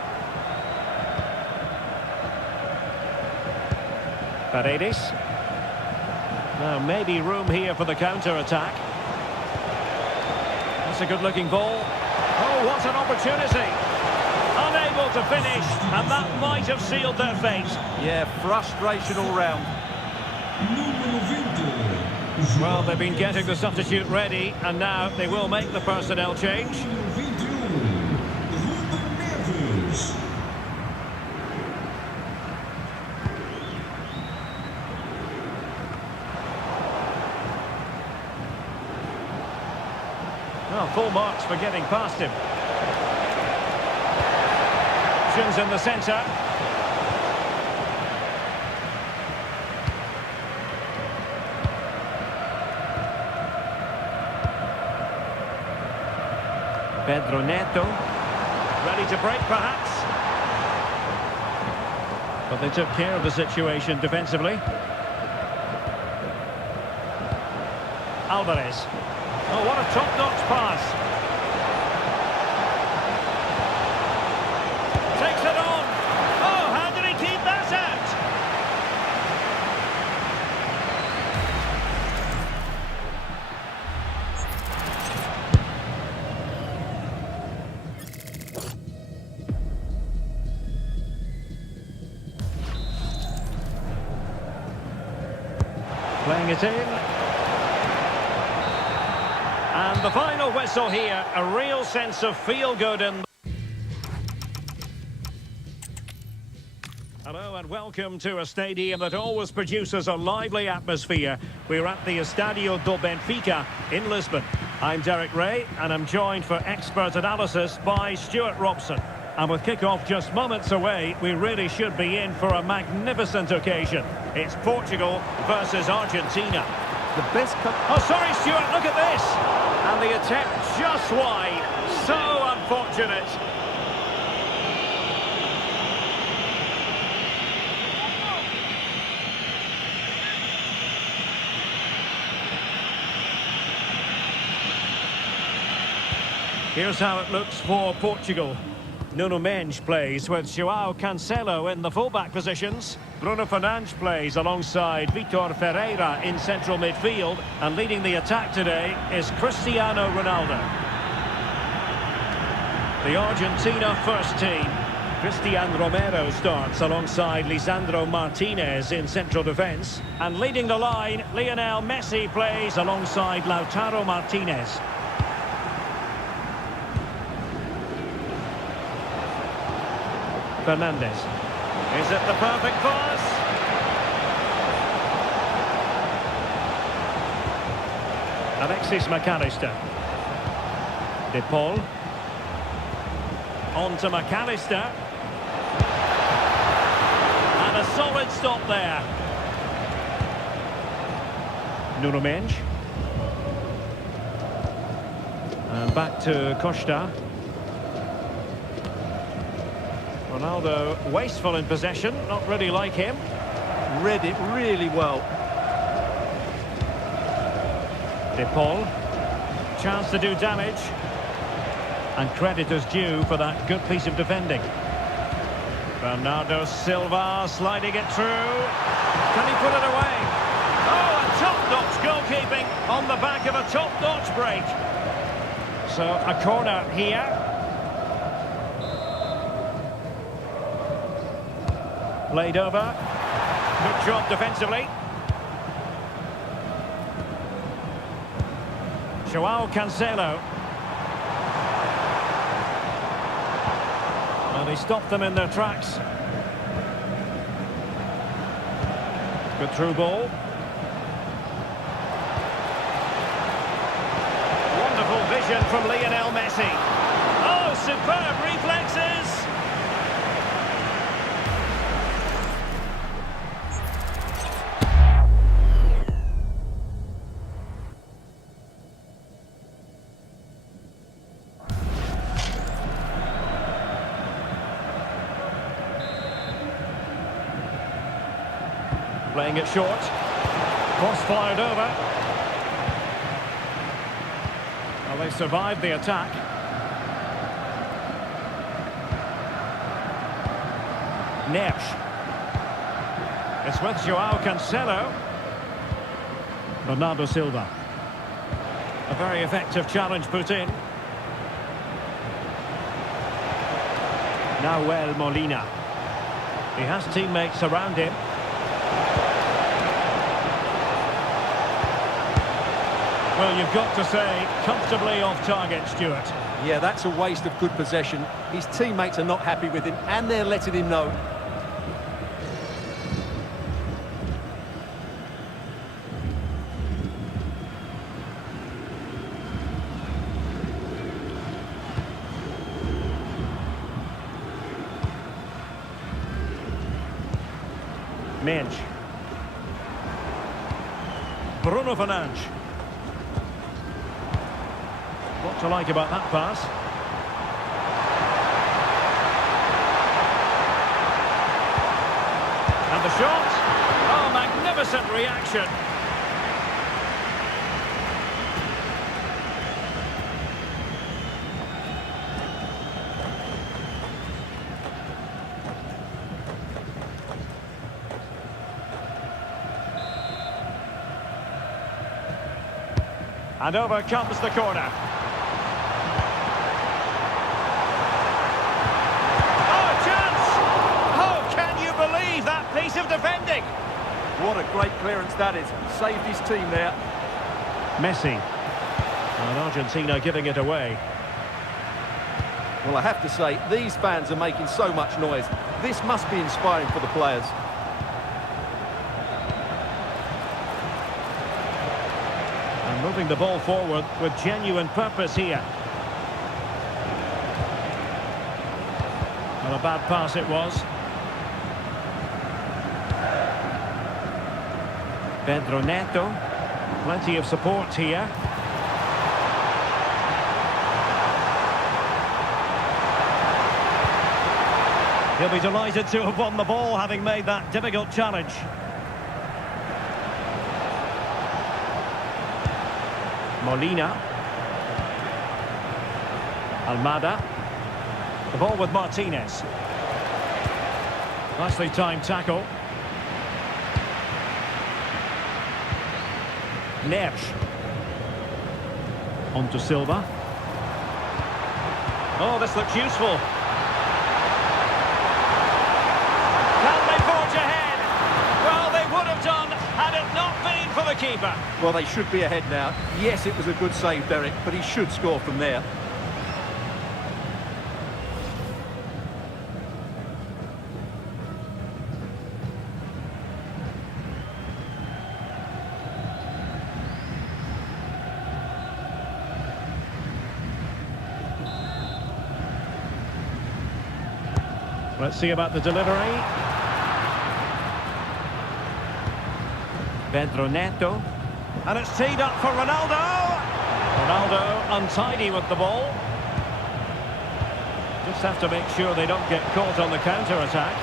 Paredes. Now maybe room here for the counter-attack. That's a good-looking ball. Oh, what an opportunity! Unable to finish, and that might have sealed their fate. Yeah, frustration all round. Número 20. Well, they've been getting the substitute ready, and now they will make the personnel change. Número 21. Ruben Neves. Well, full marks for getting past him. Options in the centre. Pedro Neto. Ready to break, perhaps. But they took care of the situation defensively. Alvarez. Oh, what a top-notch pass. Takes it on. Oh, how did he keep that out? Playing it in. And the final whistle here, a real sense of feel-good in... Hello and welcome to a stadium that always produces a lively atmosphere. We're at the Estadio do Benfica in Lisbon. I'm Derek Ray and I'm joined for expert analysis by Stuart Robson. And with kick-off just moments away, we really should be in for a magnificent occasion. It's Portugal versus Argentina. The best... Oh, sorry, Stuart, look at this! And the attempt just wide. So unfortunate. Here's how it looks for Portugal. Nuno Mendes plays with João Cancelo in the fullback positions. Bruno Fernandes plays alongside Vitor Ferreira in central midfield. And leading the attack today is Cristiano Ronaldo. The Argentina first team. Cristian Romero starts alongside Lisandro Martinez in central defence. And leading the line, Lionel Messi plays alongside Lautaro Martinez. Fernandes. Is it the perfect pass? Alexis McAllister. De Paul. On to McAllister. And a solid stop there. Nuno Mendes. And back to Costa. Ronaldo wasteful in possession, not really like him. Read it really well. De Paul. Chance to do damage. And credit is due for that good piece of defending. Bernardo Silva sliding it through. Can he put it away? Oh, a top-notch goalkeeping on the back of a top-notch break. So a corner here. Played over. Good job defensively. João Cancelo. Well, he stopped them in their tracks. Good through ball. Wonderful vision from Lionel Messi. Oh, superb reflexes. Playing it short. Cross fired over. Well, they survived the attack. Neves. It's with João Cancelo. Bernardo Silva. A very effective challenge put in. Nahuel Molina. He has teammates around him. Well, you've got to say, comfortably off target, Stuart. Yeah, that's a waste of good possession. His teammates are not happy with him, and they're letting him know. Mensch. Bruno Fernandes. What to like about that pass? And the shot. Oh, magnificent reaction. And over comes the corner. Oh, a chance! Oh, can you believe that piece of defending? What a great clearance that is. Saved his team there. Messi. And Argentina giving it away. Well, I have to say, these fans are making so much noise. This must be inspiring for the players. Moving the ball forward with genuine purpose here. Well, a bad pass it was. Pedro Neto. Plenty of support here. He'll be delighted to have won the ball, having made that difficult challenge. Molina. Almada. The ball with Martinez. Nicely timed tackle. Neves. On to Silva. Oh, this looks useful. Can they forge ahead? Well, they would have done had it not been for the keeper. Well, they should be ahead now. Yes, it was a good save, Derek, but he should score from there. Let's see about the delivery. Pedro Neto. And it's teed up for Ronaldo. Ronaldo untidy with the ball. Just have to make sure they don't get caught on the counter-attack.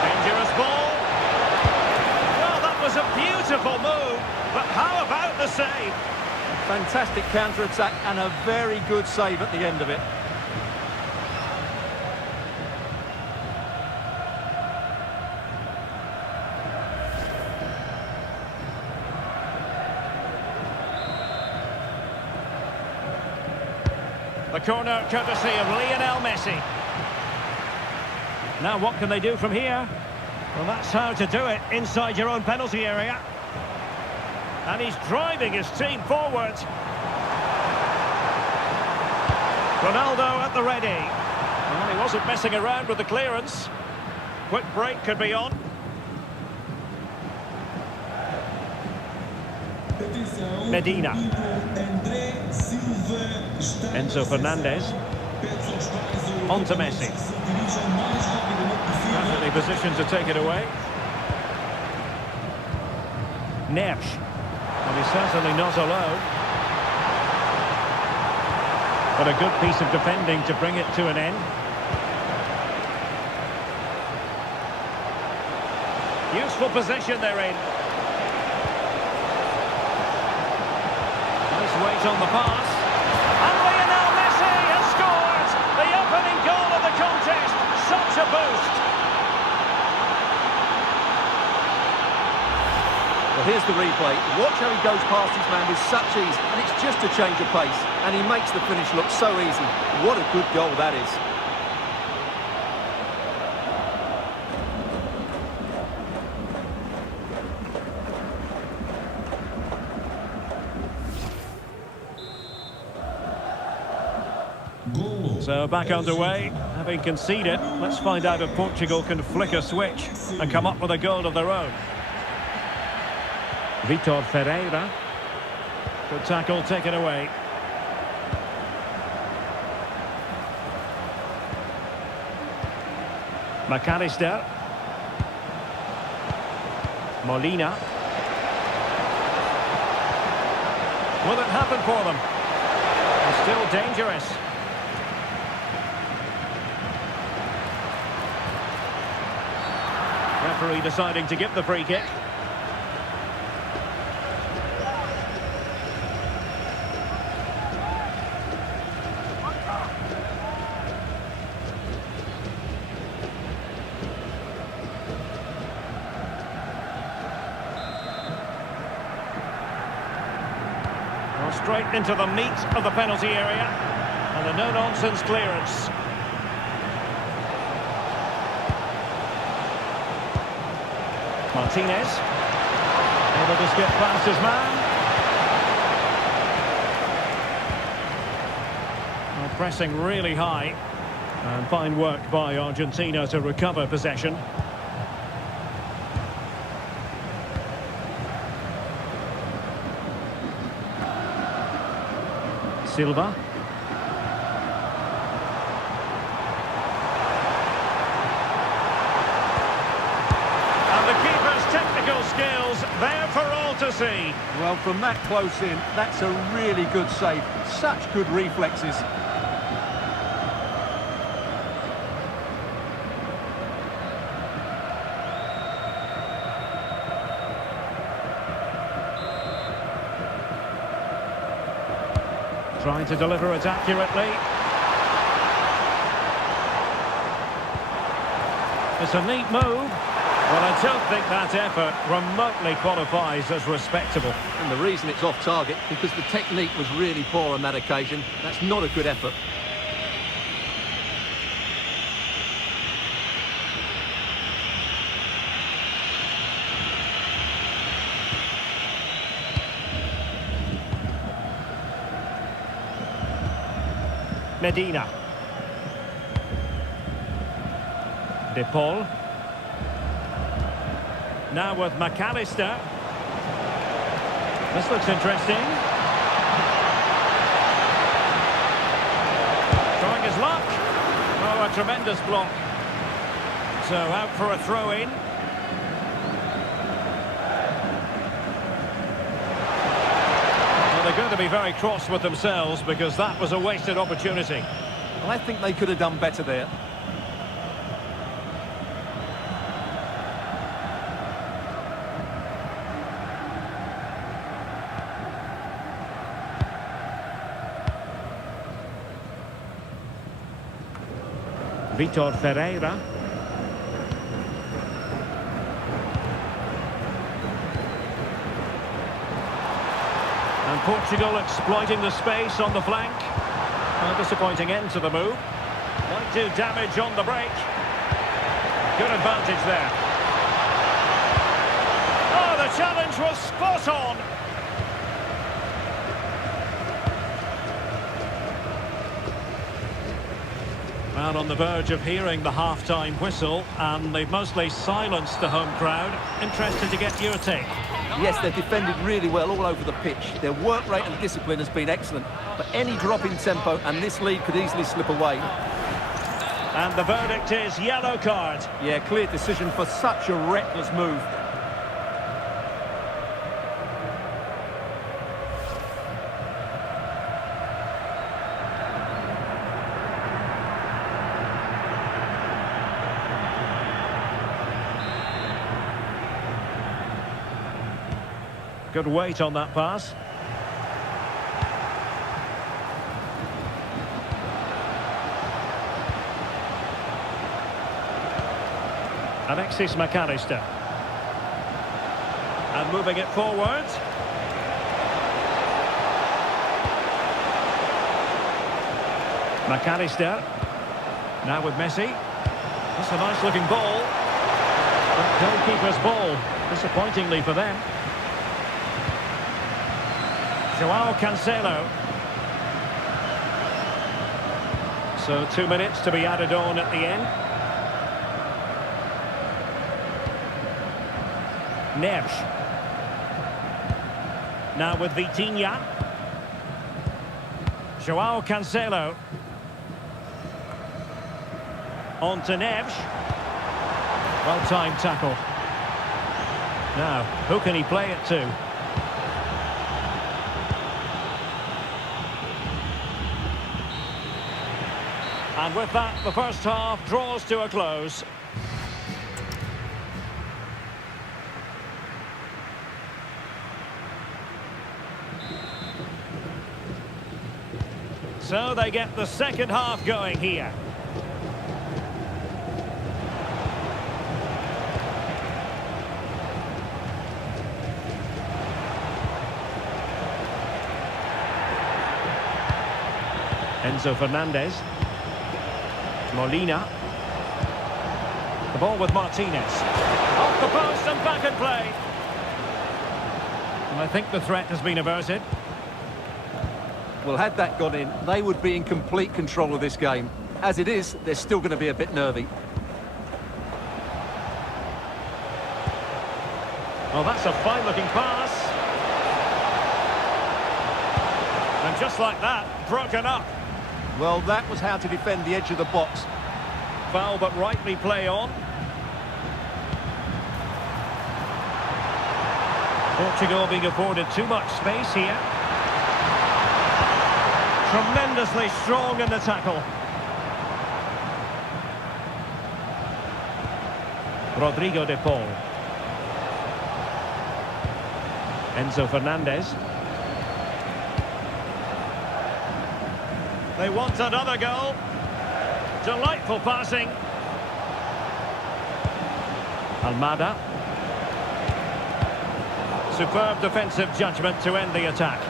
Dangerous ball. Well, that was a beautiful move. But how about the save? Fantastic counter-attack and a very good save at the end of it. The corner courtesy of Lionel Messi. Now what can they do from here? Well, that's how to do it inside your own penalty area. And he's driving his team forward. Ronaldo at the ready. Well, he wasn't messing around with the clearance. Quick break could be on. Medina. Enzo Fernandez. On to Messi. Perfectly positioned to take it away. Neves. And he's certainly not alone. But a good piece of defending to bring it to an end. Useful position they're in. weight on the pass. And Lionel Messi has scored! The opening goal of the contest. Such a boost. Well, here's the replay. Watch how he goes past his man with such ease, and it's just a change of pace. And he makes the finish look so easy. What a good goal that is. Golo. So back underway, having conceded. Let's find out if Portugal can flick a switch and come up with a goal of their own. Vitor Ferreira. Good tackle taken away. McAllister. Molina. Will it happen for them? It's still dangerous. Referee deciding to give the free kick. Well, straight into the meat of the penalty area. And a no-nonsense clearance. Martinez, able to skip past his man. Well, pressing really high. And fine work by Argentina to recover possession. Silva. Skills there for all to see. Well, from that close in, that's a really good save. Such good reflexes. Trying to deliver it accurately. It's a neat move. Well, I don't think that effort remotely qualifies as respectable. And the reason it's off target, because the technique was really poor on that occasion. That's not a good effort. Medina. De Paul. Now with McAllister. This looks interesting. Trying his luck. Oh, a tremendous block. So out for a throw-in. Well, they're going to be very cross with themselves because that was a wasted opportunity. Well, I think they could have done better there. Vitor Ferreira. And Portugal exploiting the space on the flank. A disappointing end to the move. Might do damage on the break. Good advantage there. Oh, the challenge was spot on. Well, on the verge of hearing the half-time whistle, and they've mostly silenced the home crowd. Interested to get your take. Yes, they've defended really well all over the pitch. Their work rate and discipline has been excellent. But any drop in tempo and this lead could easily slip away. And the verdict is yellow card. Yeah, clear decision for such a reckless move. Good weight on that pass. Alexis McAllister. And moving it forward. McAllister. Now with Messi. That's a nice looking ball. But goalkeeper's ball, disappointingly for them. Joao Cancelo. So 2 minutes to be added on at the end. Neves. Now with Vitinha. Joao Cancelo. On to Neves. Well-timed tackle. Now, who can he play it to? And with that, the first half draws to a close. So they get the second half going here. Enzo Fernandez. Molina. The ball with Martinez. Off the post and back in play. And I think the threat has been averted. Well, had that gone in, they would be in complete control of this game. As it is, they're still going to be a bit nervy. Well, that's a fine-looking pass. And just like that, broken up. Well, that was how to defend the edge of the box. Foul, but rightly play on. Portugal being afforded too much space here. Tremendously strong in the tackle. Rodrigo de Paul. Enzo Fernandez. They want another goal. Delightful passing. Almada. Superb defensive judgment to end the attack.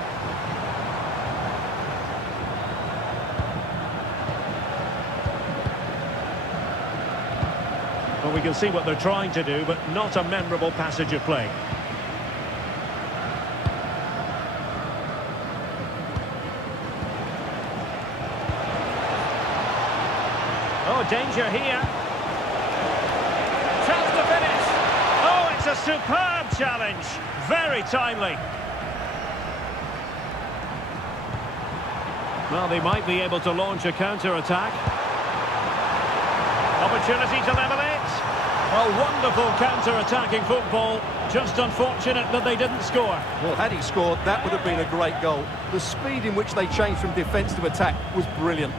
Well, we can see what they're trying to do, but not a memorable passage of play. Oh, danger here. Chance to finish. Oh, it's a superb challenge. Very timely. Well, they might be able to launch a counter-attack. Opportunity to level it. Well, wonderful counter-attacking football. Just unfortunate that they didn't score. Well, had he scored, that would have been a great goal. The speed in which they changed from defence to attack was brilliant.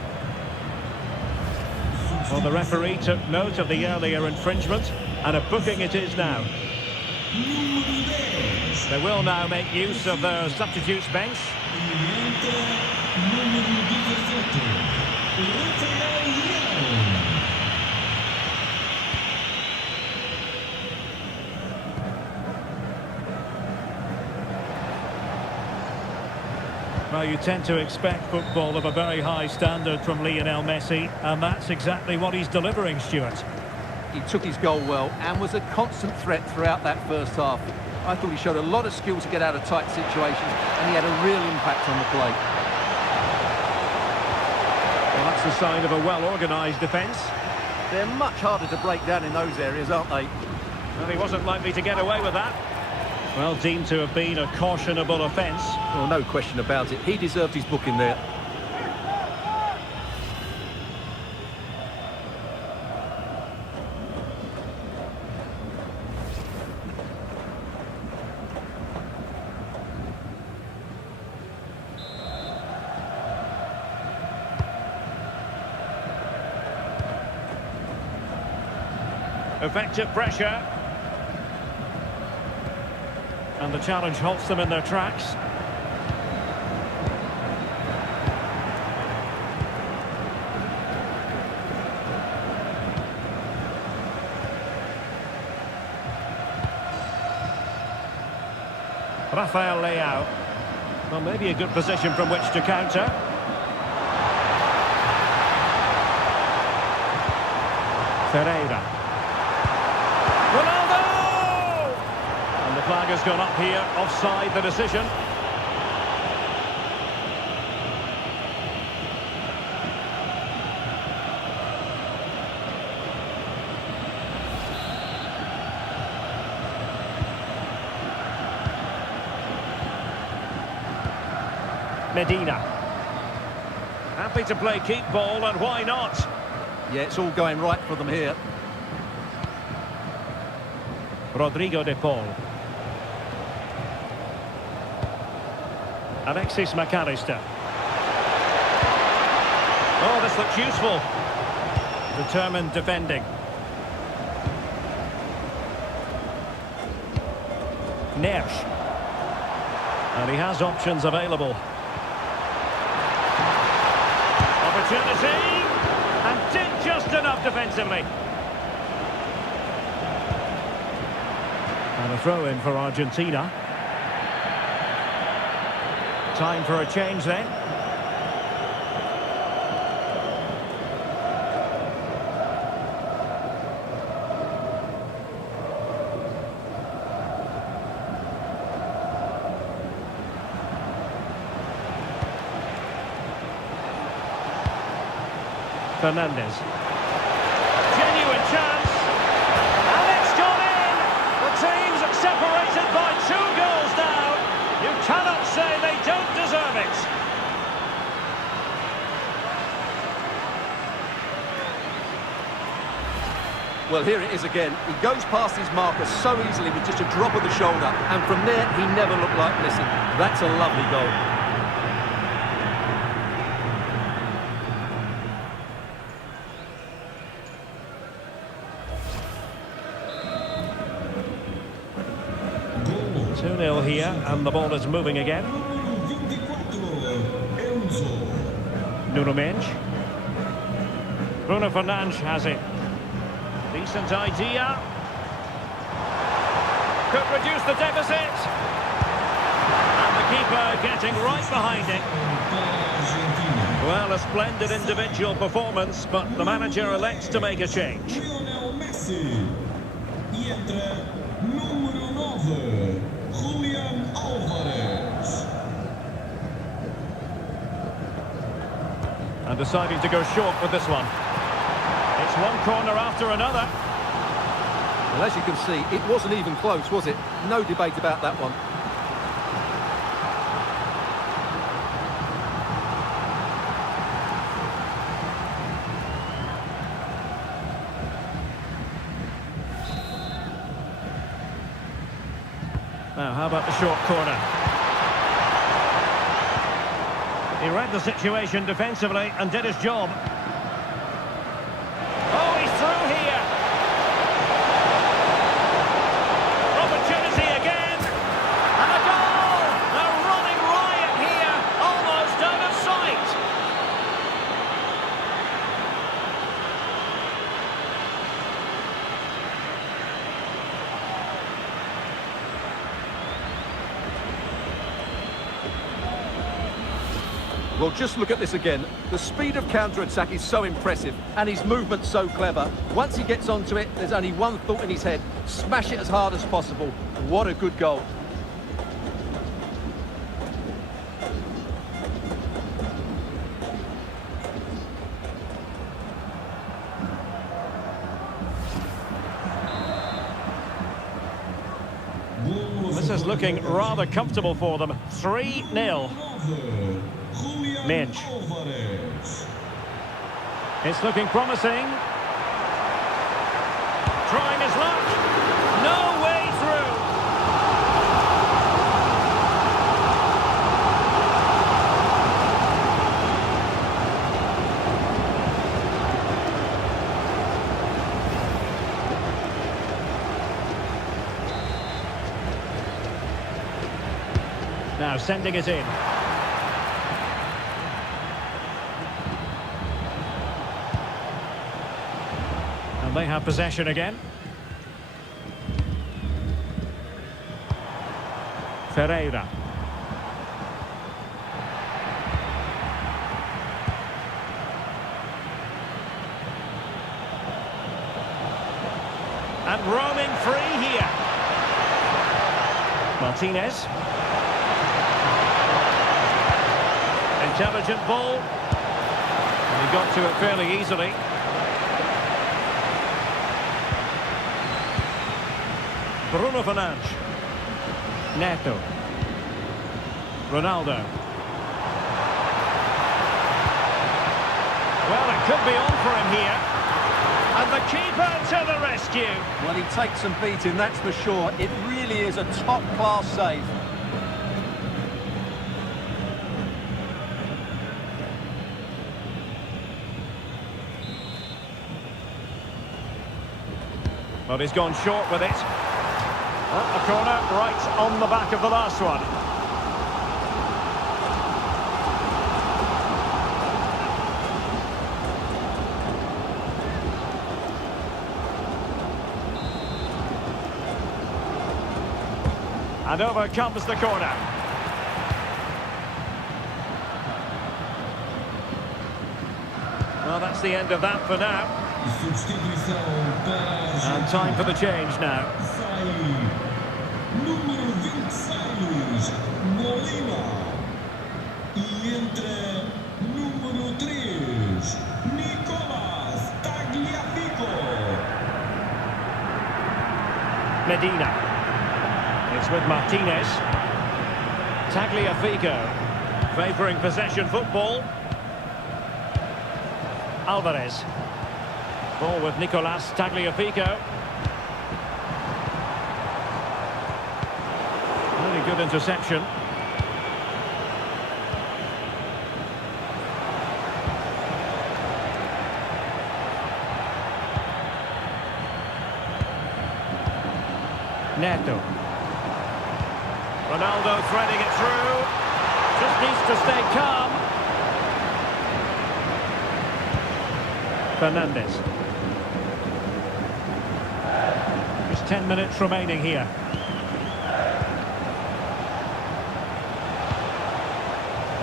Well, the referee took note of the earlier infringement, and a booking it is now. They will now make use of their substitutes bench. Well, you tend to expect football of a very high standard from Lionel Messi, and that's exactly what he's delivering, Stuart. He took his goal well and was a constant threat throughout that first half. I thought he showed a lot of skill to get out of tight situations, and he had a real impact on the play. Well, that's the sign of a well-organised defence. They're much harder to break down in those areas, aren't they? Well, he wasn't likely to get away with that. Well, deemed to have been a cautionable offence. Well, no question about it. He deserved his booking there. Effective pressure. And the challenge halts them in their tracks. Rafael Leao. Well, maybe a good position from which to counter. Ferreira. Ronaldo! And the flag has gone up here, offside the decision. Medina. Happy to play keep ball, and why not? Yeah, it's all going right for them here. Rodrigo de Paul. Alexis McAllister. Oh, this looks useful. Determined defending. Nersch. And he has options available. Opportunity. And did just enough defensively. And a throw-in for Argentina. Time for a change then. Fernandez. Genuine chance. And it's gone in. The team's separated by 2 goals now. You cannot say they don't deserve it. Well, here it is again. He goes past his marker so easily with just a drop of the shoulder, and from there he never looked like missing. That's a lovely goal. Gol. 2-0 here, and the ball is moving again. Nuno Mendes. Bruno Fernandes has it. Decent idea. Could reduce the deficit. And the keeper getting right behind it. Well, a splendid individual performance, but the manager elects to make a change. Lionel Messi. E entra número 9, Julian Alvarez. And deciding to go short with this one. It's one corner after another. Well, as you can see, it wasn't even close, was it? No debate about that one. Now, how about the short corner? He read the situation defensively and did his job. Oh, he's through here. Opportunity again. And a goal! A running riot here, almost out of sight. Well, just look at this again. The speed of counter-attack is so impressive, and his movement so clever. Once he gets onto it, there's only one thought in his head: smash it as hard as possible. What a good goal. This is looking rather comfortable for them. 3-0. Mendes. It's looking promising. Trying his luck. No way through. Now sending it in. They have possession again. Ferreira. And roaming free here. Martinez. Intelligent ball. And he got to it fairly easily. Bruno Fernandes. Neto. Ronaldo. Well, it could be on for him here. And the keeper to the rescue. Well, he takes some beating, that's for sure. It really is a top-class save. Well, he's gone short with it. A corner right on the back of the last one. And over comes the corner. Well, that's the end of that for now. Substituição para a And time for the change now. Sai número 26, Molina. E entra número 3, Nicolas Tagliafico. Medina. It's with Martinez. Tagliafico. Favouring possession football. Alvarez. Ball with Nicolas Tagliafico. Really good interception. Neto. Ronaldo threading it through. Just needs to stay calm. Fernandes. There's 10 minutes remaining here.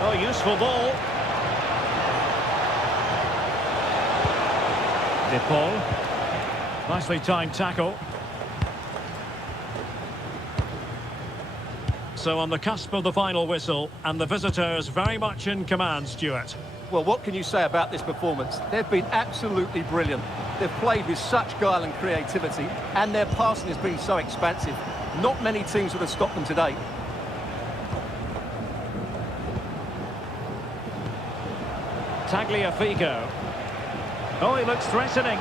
Oh, useful ball. De Paul. Nicely timed tackle. So on the cusp of the final whistle, and the visitors very much in command, Stuart. Well, what can you say about this performance? They've been absolutely brilliant. They've played with such guile and creativity, and their passing has been so expansive. Not many teams would have stopped them today. Tagliafico. Oh, he looks threatening.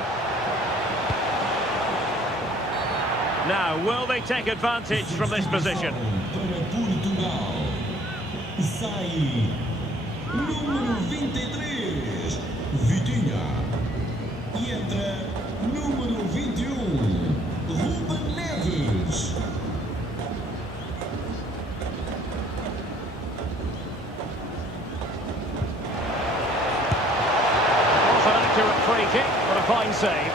Now, will they take advantage from this position? Para Portugal. Sai número 23, Vitinha. E entra número 21, Ruben Neves. Was an accurate free kick, but a fine save.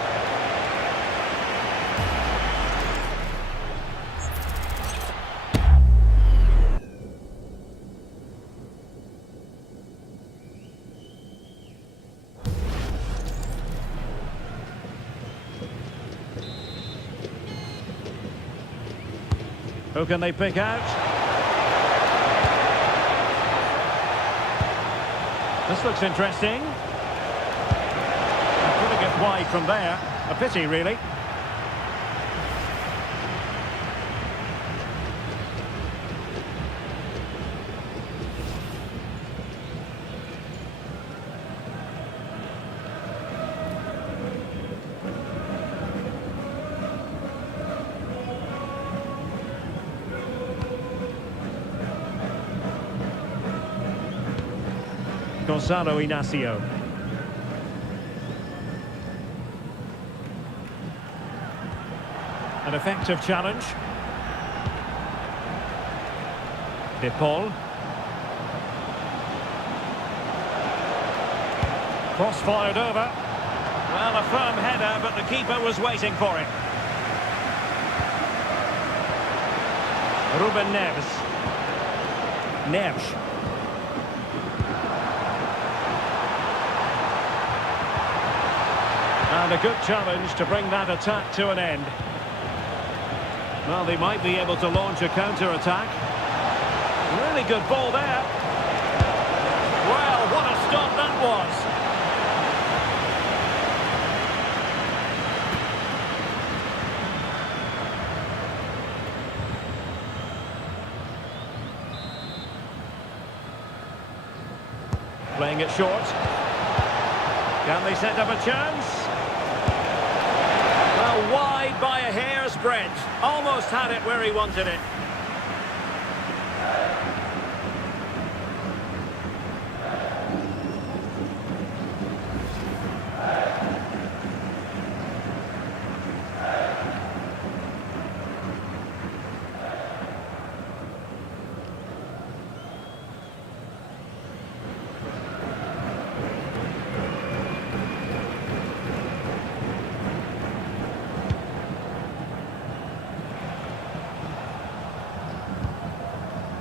Who can they pick out? This looks interesting. Putting it wide from there. A pity, really. Gonzalo Inacio. An effective challenge. De Paul. Cross fired over. Well, a firm header, but the keeper was waiting for it. Ruben Neves. Neves. And a good challenge to bring that attack to an end. Well, they might be able to launch a counter-attack. Really good ball there. Well, what a stop that was. Playing it short. Can they set up a chance? Well, wide by a hair's breadth. Almost had it where he wanted it.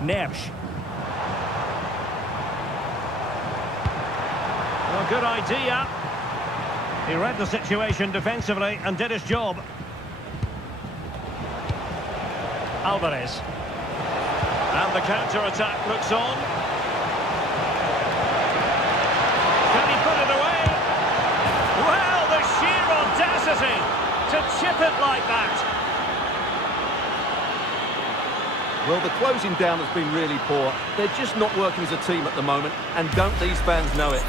Neves. Well, good idea. He read the situation defensively and did his job. Alvarez. And the counter-attack looks on. Can he put it away? Well, the sheer audacity to chip it like that. Well, the closing down has been really poor. They're just not working as a team at the moment, and don't these fans know it?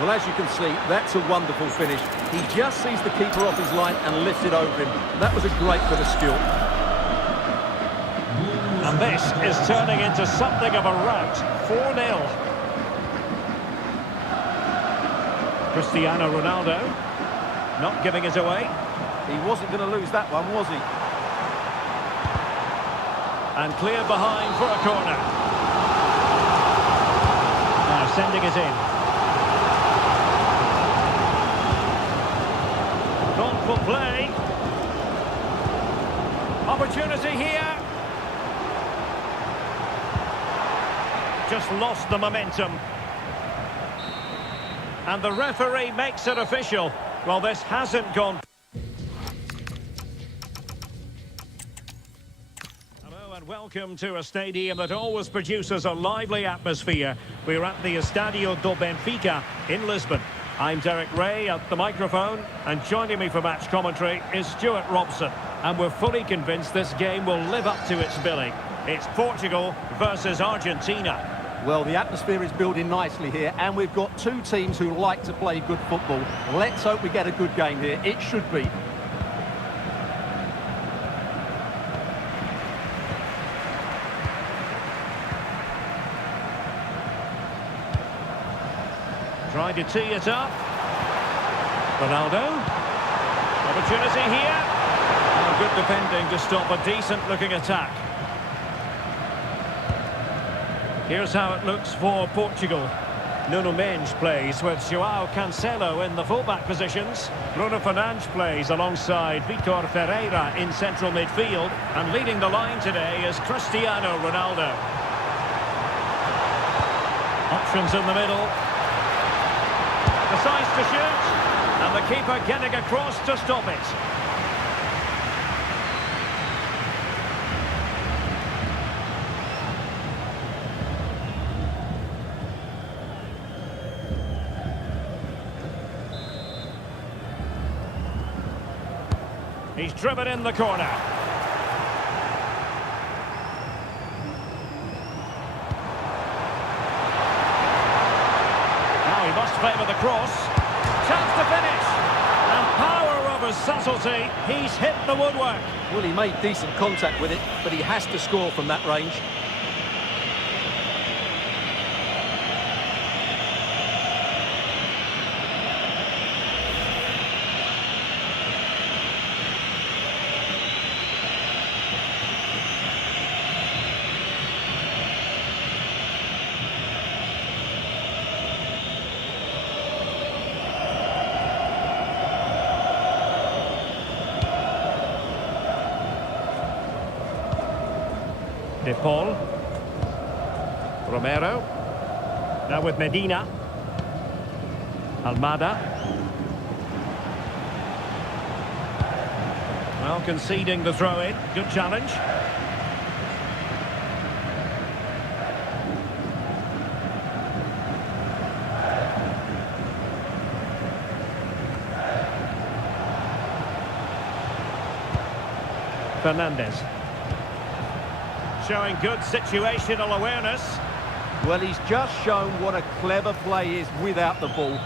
Well, as you can see, that's a wonderful finish. He just sees the keeper off his line and lifts it over him. That was a great bit of skill. And this is turning into something of a rout. 4-0. Cristiano Ronaldo. Not giving it away. He wasn't going to lose that one, was he? And clear behind for a corner. Now sending it in. Thoughtful play. Opportunity here. Just lost the momentum. And the referee makes it official. Well, this hasn't gone. Welcome to a stadium that always produces a lively atmosphere. We're at the Estadio do Benfica in Lisbon. I'm Derek Ray at the microphone, and joining me for match commentary is Stuart Robson. And we're fully convinced this game will live up to its billing. It's Portugal versus Argentina. Well, the atmosphere is building nicely here, and we've got two teams who like to play good football. Let's hope we get a good game here. It should be. Trying to tee it up. Ronaldo. Opportunity here. Oh, good defending to stop a decent-looking attack. Here's how it looks for Portugal. Nuno Mendes plays with João Cancelo in the fullback positions. Bruno Fernandes plays alongside Vitor Ferreira in central midfield. And leading the line today is Cristiano Ronaldo. Options in the middle. Decides to shoot, and the keeper getting across to stop it. He's driven in the corner. Now he must favour the cross. Chance to finish. And power over subtlety. He's hit the woodwork. Well, he made decent contact with it, but he has to score from that range. De Paul. Romero. Now with Medina. Almada. Well, conceding the throw-in. Good challenge. Fernandez. Showing good situational awareness. Well, he's just shown what a clever play is without the ball.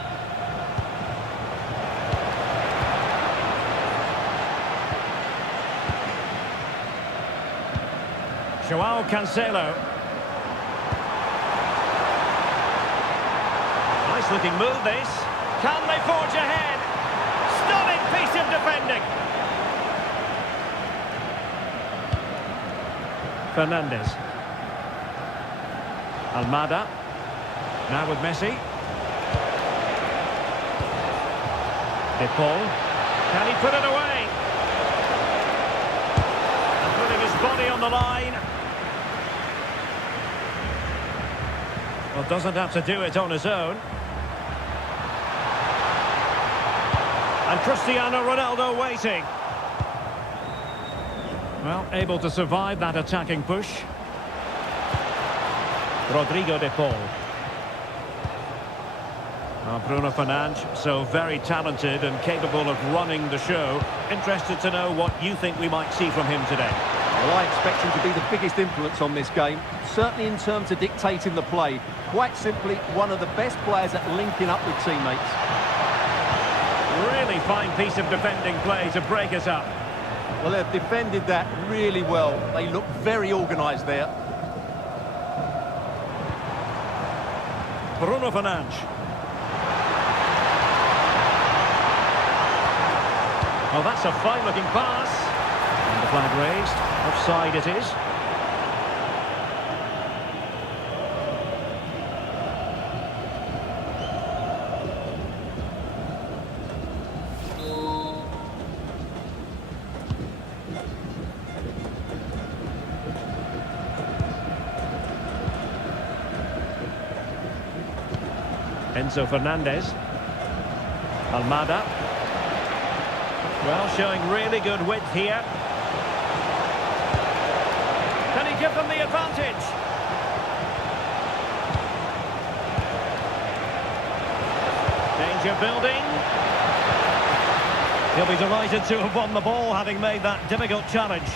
Joao Cancelo. Nice looking move this. Can they forge ahead? Stunning piece of defending. Fernandez. Almada. Now with Messi. De Paul. Can he put it away? And putting his body on the line. Well, doesn't have to do it on his own. And Cristiano Ronaldo waiting. Well, able to survive that attacking push. Rodrigo de Paul. Bruno Fernandes, so very talented and capable of running the show. Interested to know what you think we might see from him today. Well, I expect him to be the biggest influence on this game, certainly in terms of dictating the play. Quite simply, one of the best players at linking up with teammates. Really fine piece of defending play to break us up. Well, they've defended that really well. They look very organised there. Bruno Fernandes. Oh, that's a fine-looking pass. And the flag raised. Offside it is. Enzo Fernandez. Almada. Well, showing really good width here. Can he give them the advantage? Danger building. He'll be delighted to have won the ball, having made that difficult challenge.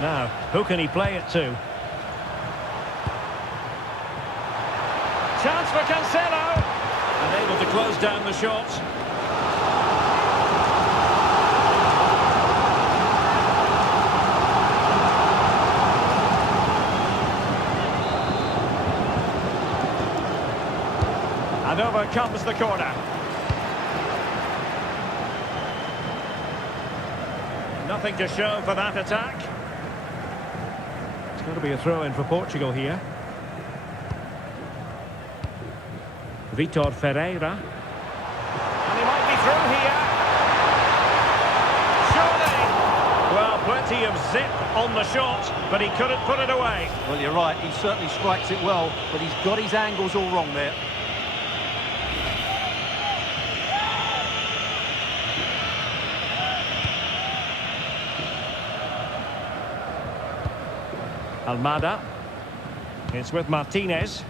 Now, who can he play it to? Chance for Cancelo. And able to close down the shot. And over comes the corner. Nothing to show for that attack. It's going to be a throw-in for Portugal here. Vitor Ferreira. And he might be through here. Surely. Well, plenty of zip on the shot, but he couldn't put it away. Well, you're right. He certainly strikes it well, but he's got his angles all wrong there. Almada. It's with Martinez.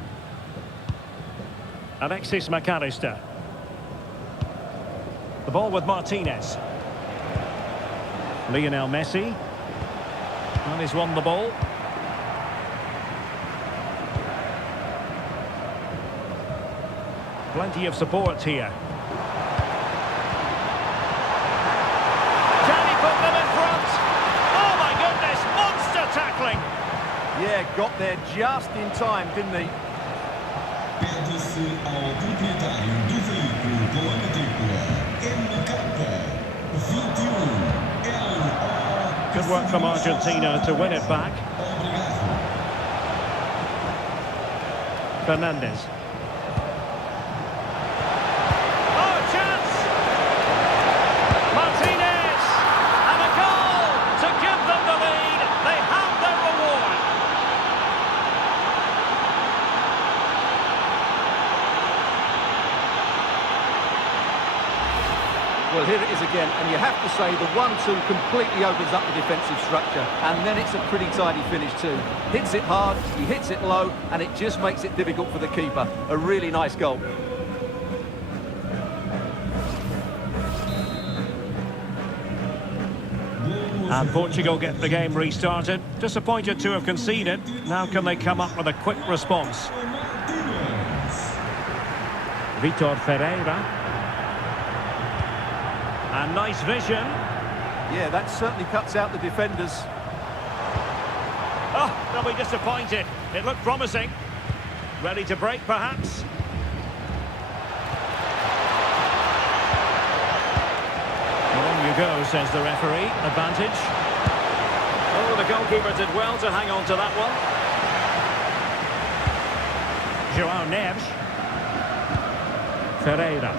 Alexis McAllister. The ball with Martinez. Lionel Messi. And he's won the ball. Plenty of support here. Can he put them in front? Oh my goodness, monster tackling! Yeah, got there just in time, didn't he? Pede-se ao proprietário do veículo com a matrícula MK21 Good work from Argentina to win it back. Fernandez. Oh, chance! Martinez! Well, here it is again, and you have to say the 1-2 completely opens up the defensive structure, and then it's a pretty tidy finish too. Hits it hard, he hits it low, and it just makes it difficult for the keeper. A really nice goal. And Portugal get the game restarted. Disappointed to have conceded. Now can they come up with a quick response? Vitor Ferreira. And nice vision. Yeah, that certainly cuts out the defenders. Oh, they'll be disappointed. It looked promising. Ready to break, perhaps? On you go, says the referee. Advantage. Oh, the goalkeeper did well to hang on to that one. João Neves. Ferreira.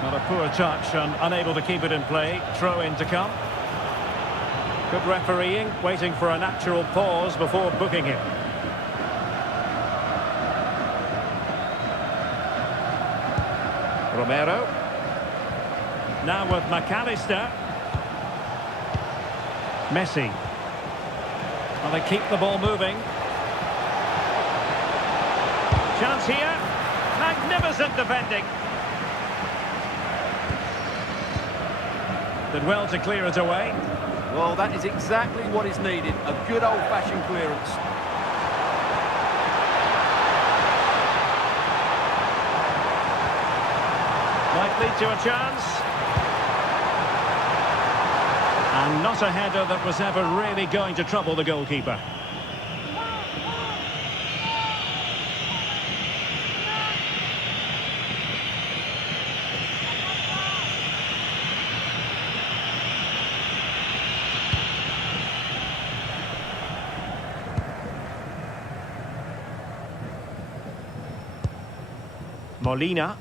Not a poor touch and unable to keep it in play. Throw in to come. Good refereeing, waiting for a natural pause before booking him. Romero. Now with McAllister. Messi. Well, they keep the ball moving. Chance here. Magnificent defending. Did well to clear it away. Well, that is exactly what is needed. A good old-fashioned clearance. Might lead to a chance. And not a header that was ever really going to trouble the goalkeeper. Molina.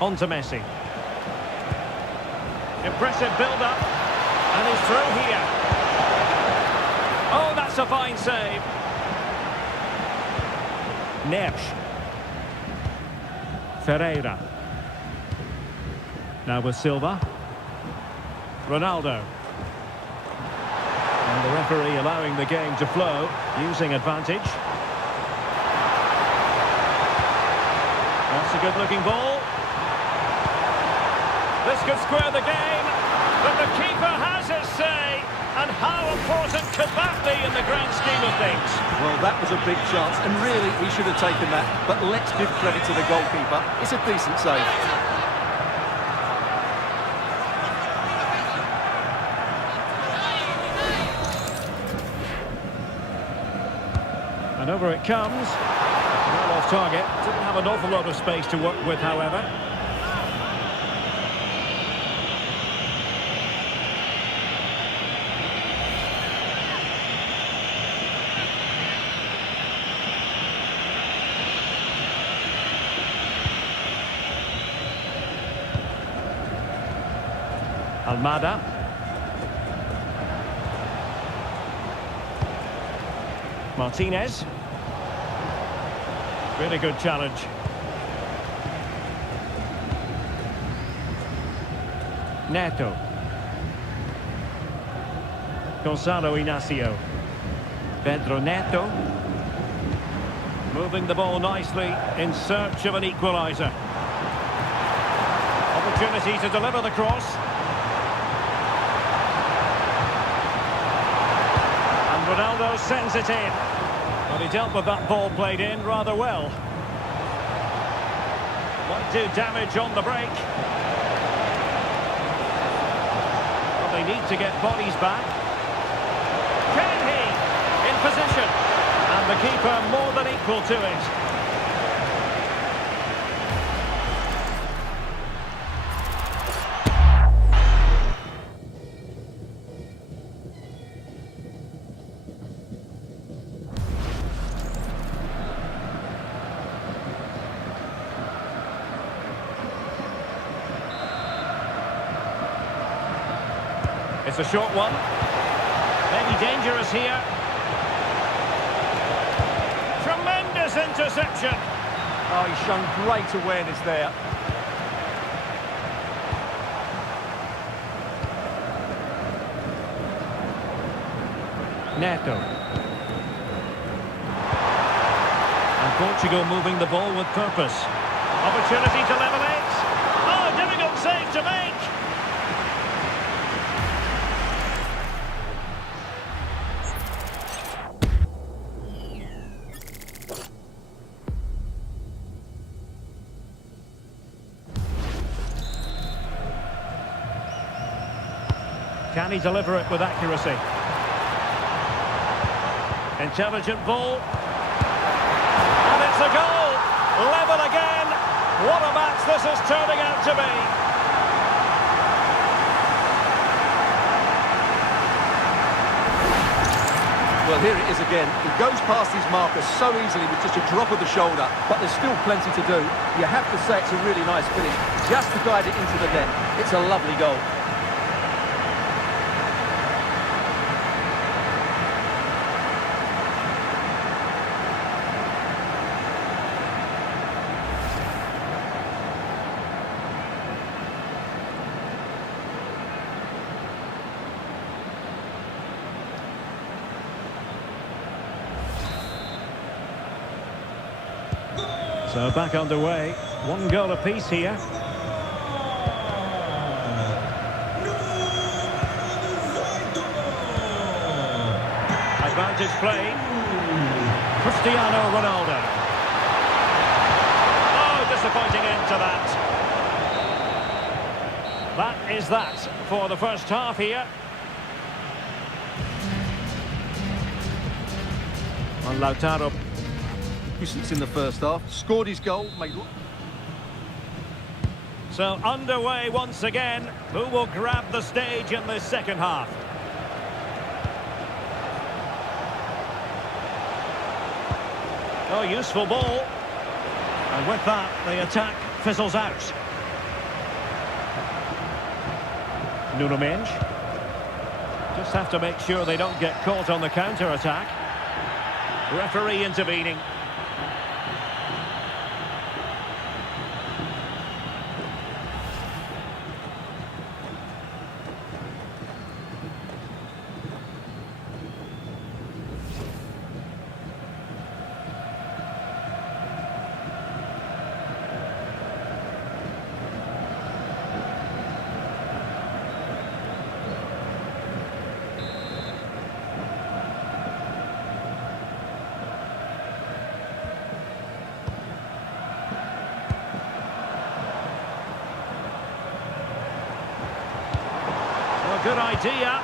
On to Messi. Impressive build-up. And he's through here. Oh, that's a fine save. Neves. Ferreira. Now with Silva. Ronaldo. And the referee allowing the game to flow, using advantage. That's a good-looking ball. This could square the game, but the keeper has his say. And how important could that be in the grand scheme of things? Well, that was a big chance, and really, he should have taken that. But let's give credit to the goalkeeper. It's a decent save. And over it comes. Well off target. Didn't have an awful lot of space to work with, however. Almada. Martinez. Really good challenge. Neto. Gonzalo Inacio. Pedro Neto. Moving the ball nicely in search of an equaliser. Opportunity to deliver the cross. And Ronaldo sends it in. Well, he dealt with that ball played in rather well. Might do damage on the break. Well, they need to get bodies back. Can he? In position. And the keeper more than equal to it. It's a short one. Maybe dangerous here. Tremendous interception. Oh, he's shown great awareness there. Neto. And Portugal moving the ball with purpose. Opportunity to level it. Oh, difficult save to make. Can he deliver it with accuracy? Intelligent ball. And it's a goal! Level again! What a match this is turning out to be! Well, here it is again. He goes past his marker so easily with just a drop of the shoulder, but there's still plenty to do. You have to say it's a really nice finish, just to guide it into the net. It's a lovely goal. So back underway. One goal apiece here. Advantage play. Cristiano Ronaldo. Oh, disappointing end to that. That is that for the first half here. On Lautaro. Since in the first half, scored his goal, made... So underway once again. Who will grab the stage in this second half? Oh, useful ball. And with that, the attack fizzles out. Nuno Mendes. Just have to make sure they don't get caught on the counter-attack. Referee intervening. Good idea.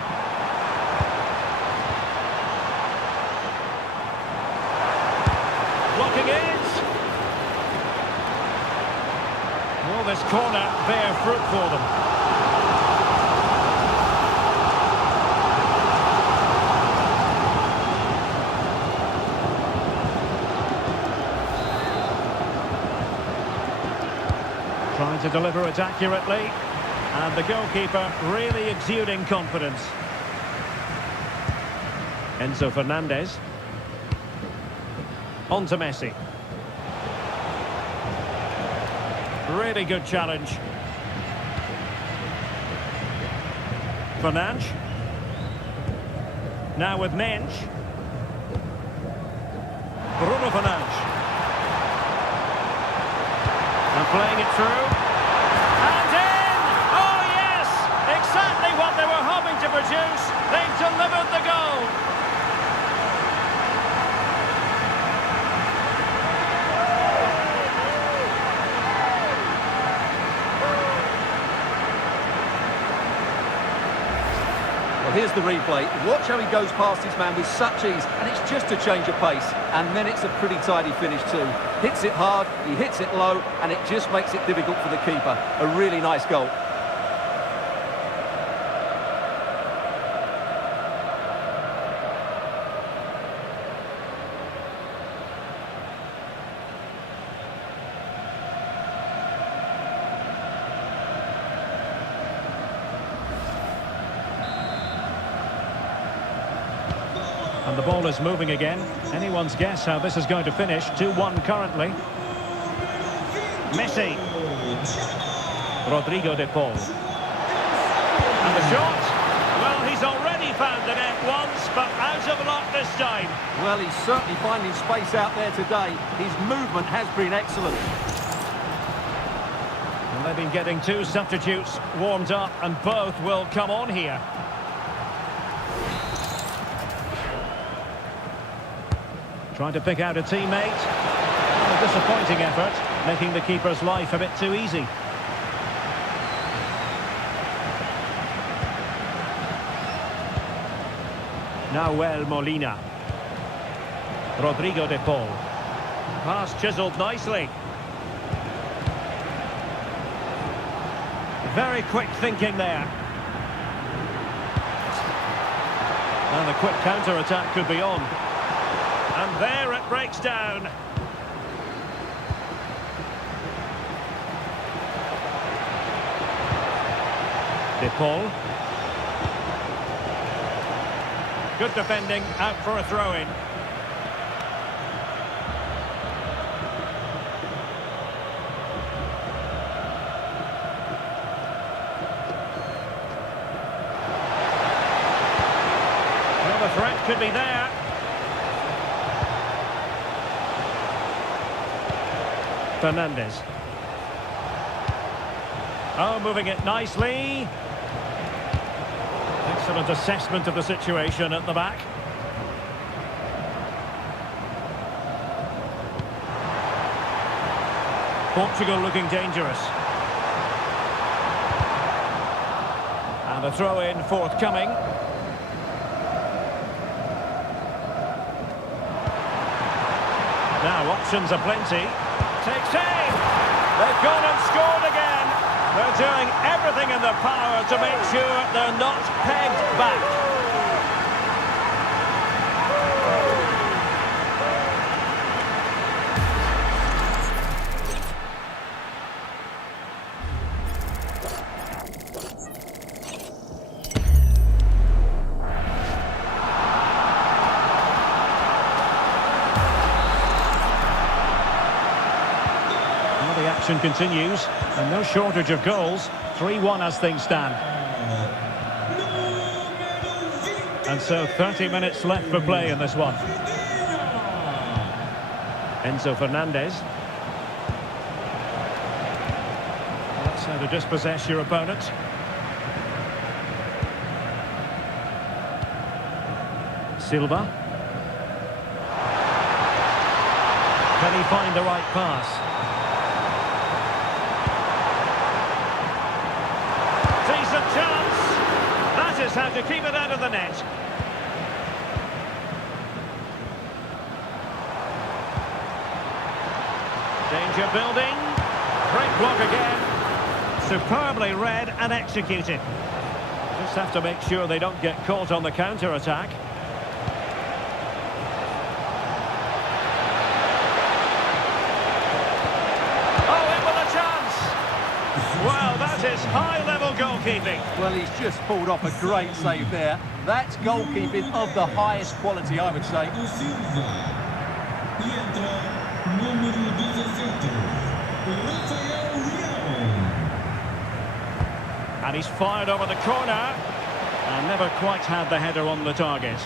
Blocking it. Will this corner bear fruit for them? Trying to deliver it accurately. And the goalkeeper really exuding confidence. Enzo Fernandez. On to Messi. Really good challenge. Fernandes. Now with Mendes. Bruno Fernandes. And playing it through. Exactly what they were hoping to produce. They've delivered the goal. Well, here's the replay. Watch how he goes past his man with such ease, and it's just a change of pace. And then it's a pretty tidy finish too. Hits it hard, he hits it low, and it just makes it difficult for the keeper. A really nice goal. And the ball is moving again. Anyone's guess how this is going to finish. 2-1 currently. Messi. Rodrigo de Paul. And the shot. Well, he's already found the net once, but out of luck this time. Well, he's certainly finding space out there today. His movement has been excellent. And they've been getting two substitutes warmed up, and both will come on here. Trying to pick out a teammate. A disappointing effort, making the keeper's life a bit too easy. Nahuel Molina. Rodrigo de Paul. Pass chiselled nicely. Very quick thinking there. And the quick counter-attack could be on. And there it breaks down. De Paul. Good defending, out for a throw-in. Well, the threat could be there. Fernandez. Oh, moving it nicely. Excellent assessment of the situation at the back. Portugal looking dangerous. And a throw-in forthcoming. Now options are plenty. Takes aim. They've gone and scored again. They're doing everything in their power to make sure they're not pegged back. The action continues, and no shortage of goals. 3-1 as things stand. And so 30 minutes left for play in this one. Enzo Fernandez. That's how to dispossess your opponent. Silva. Can he find the right pass? Decent chance. That is how to keep it out of the net. Danger building. Great block again. Superbly read and executed. Just have to make sure they don't get caught on the counter-attack. Well, that is high-level goalkeeping. Well, he's just pulled off a great save there. That's goalkeeping of the highest quality, I would say. And he's fired over the corner and never quite had the header on the target.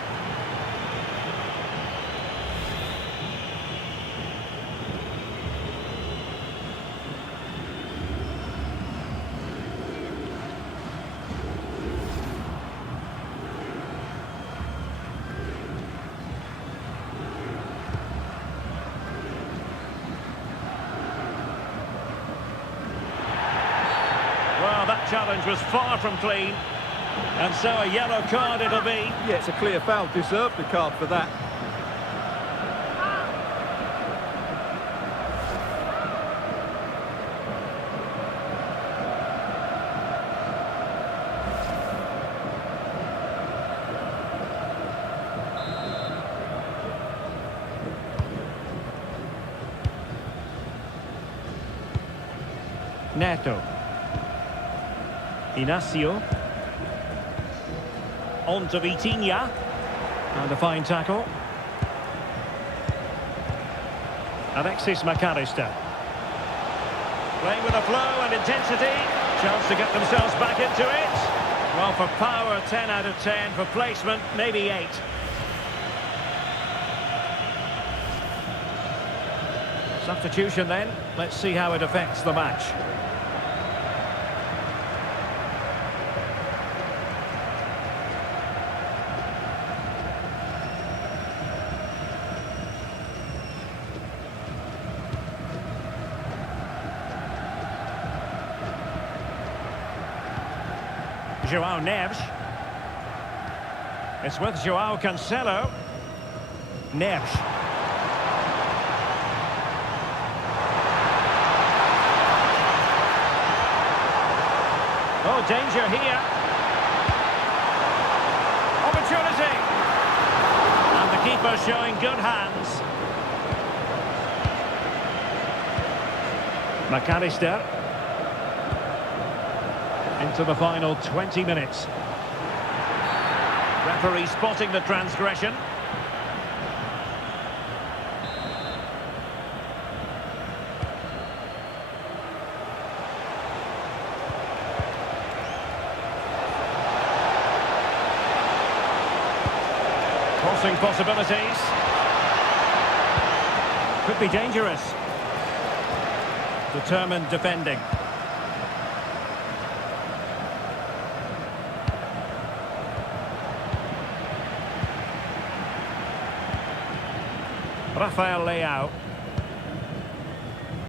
Well, that challenge was far from clean. And so a yellow card it'll be. Yeah, it's a clear foul. Deserved the card for that. Neto. Inacio. On to Vitinha. And a fine tackle. Alexis McAllister. Playing with a flow and intensity. Chance to get themselves back into it. Well, for power, 10 out of 10. For placement, maybe 8. Substitution then. Let's see how it affects the match. Joao Neves. It's with Joao Cancelo. Neves. Oh, danger here. Opportunity. And the keeper showing good hands. McAllister. Into the final 20 minutes. Referee spotting the transgression. Crossing possibilities. Could be dangerous. Determined defending. Rafael Leao.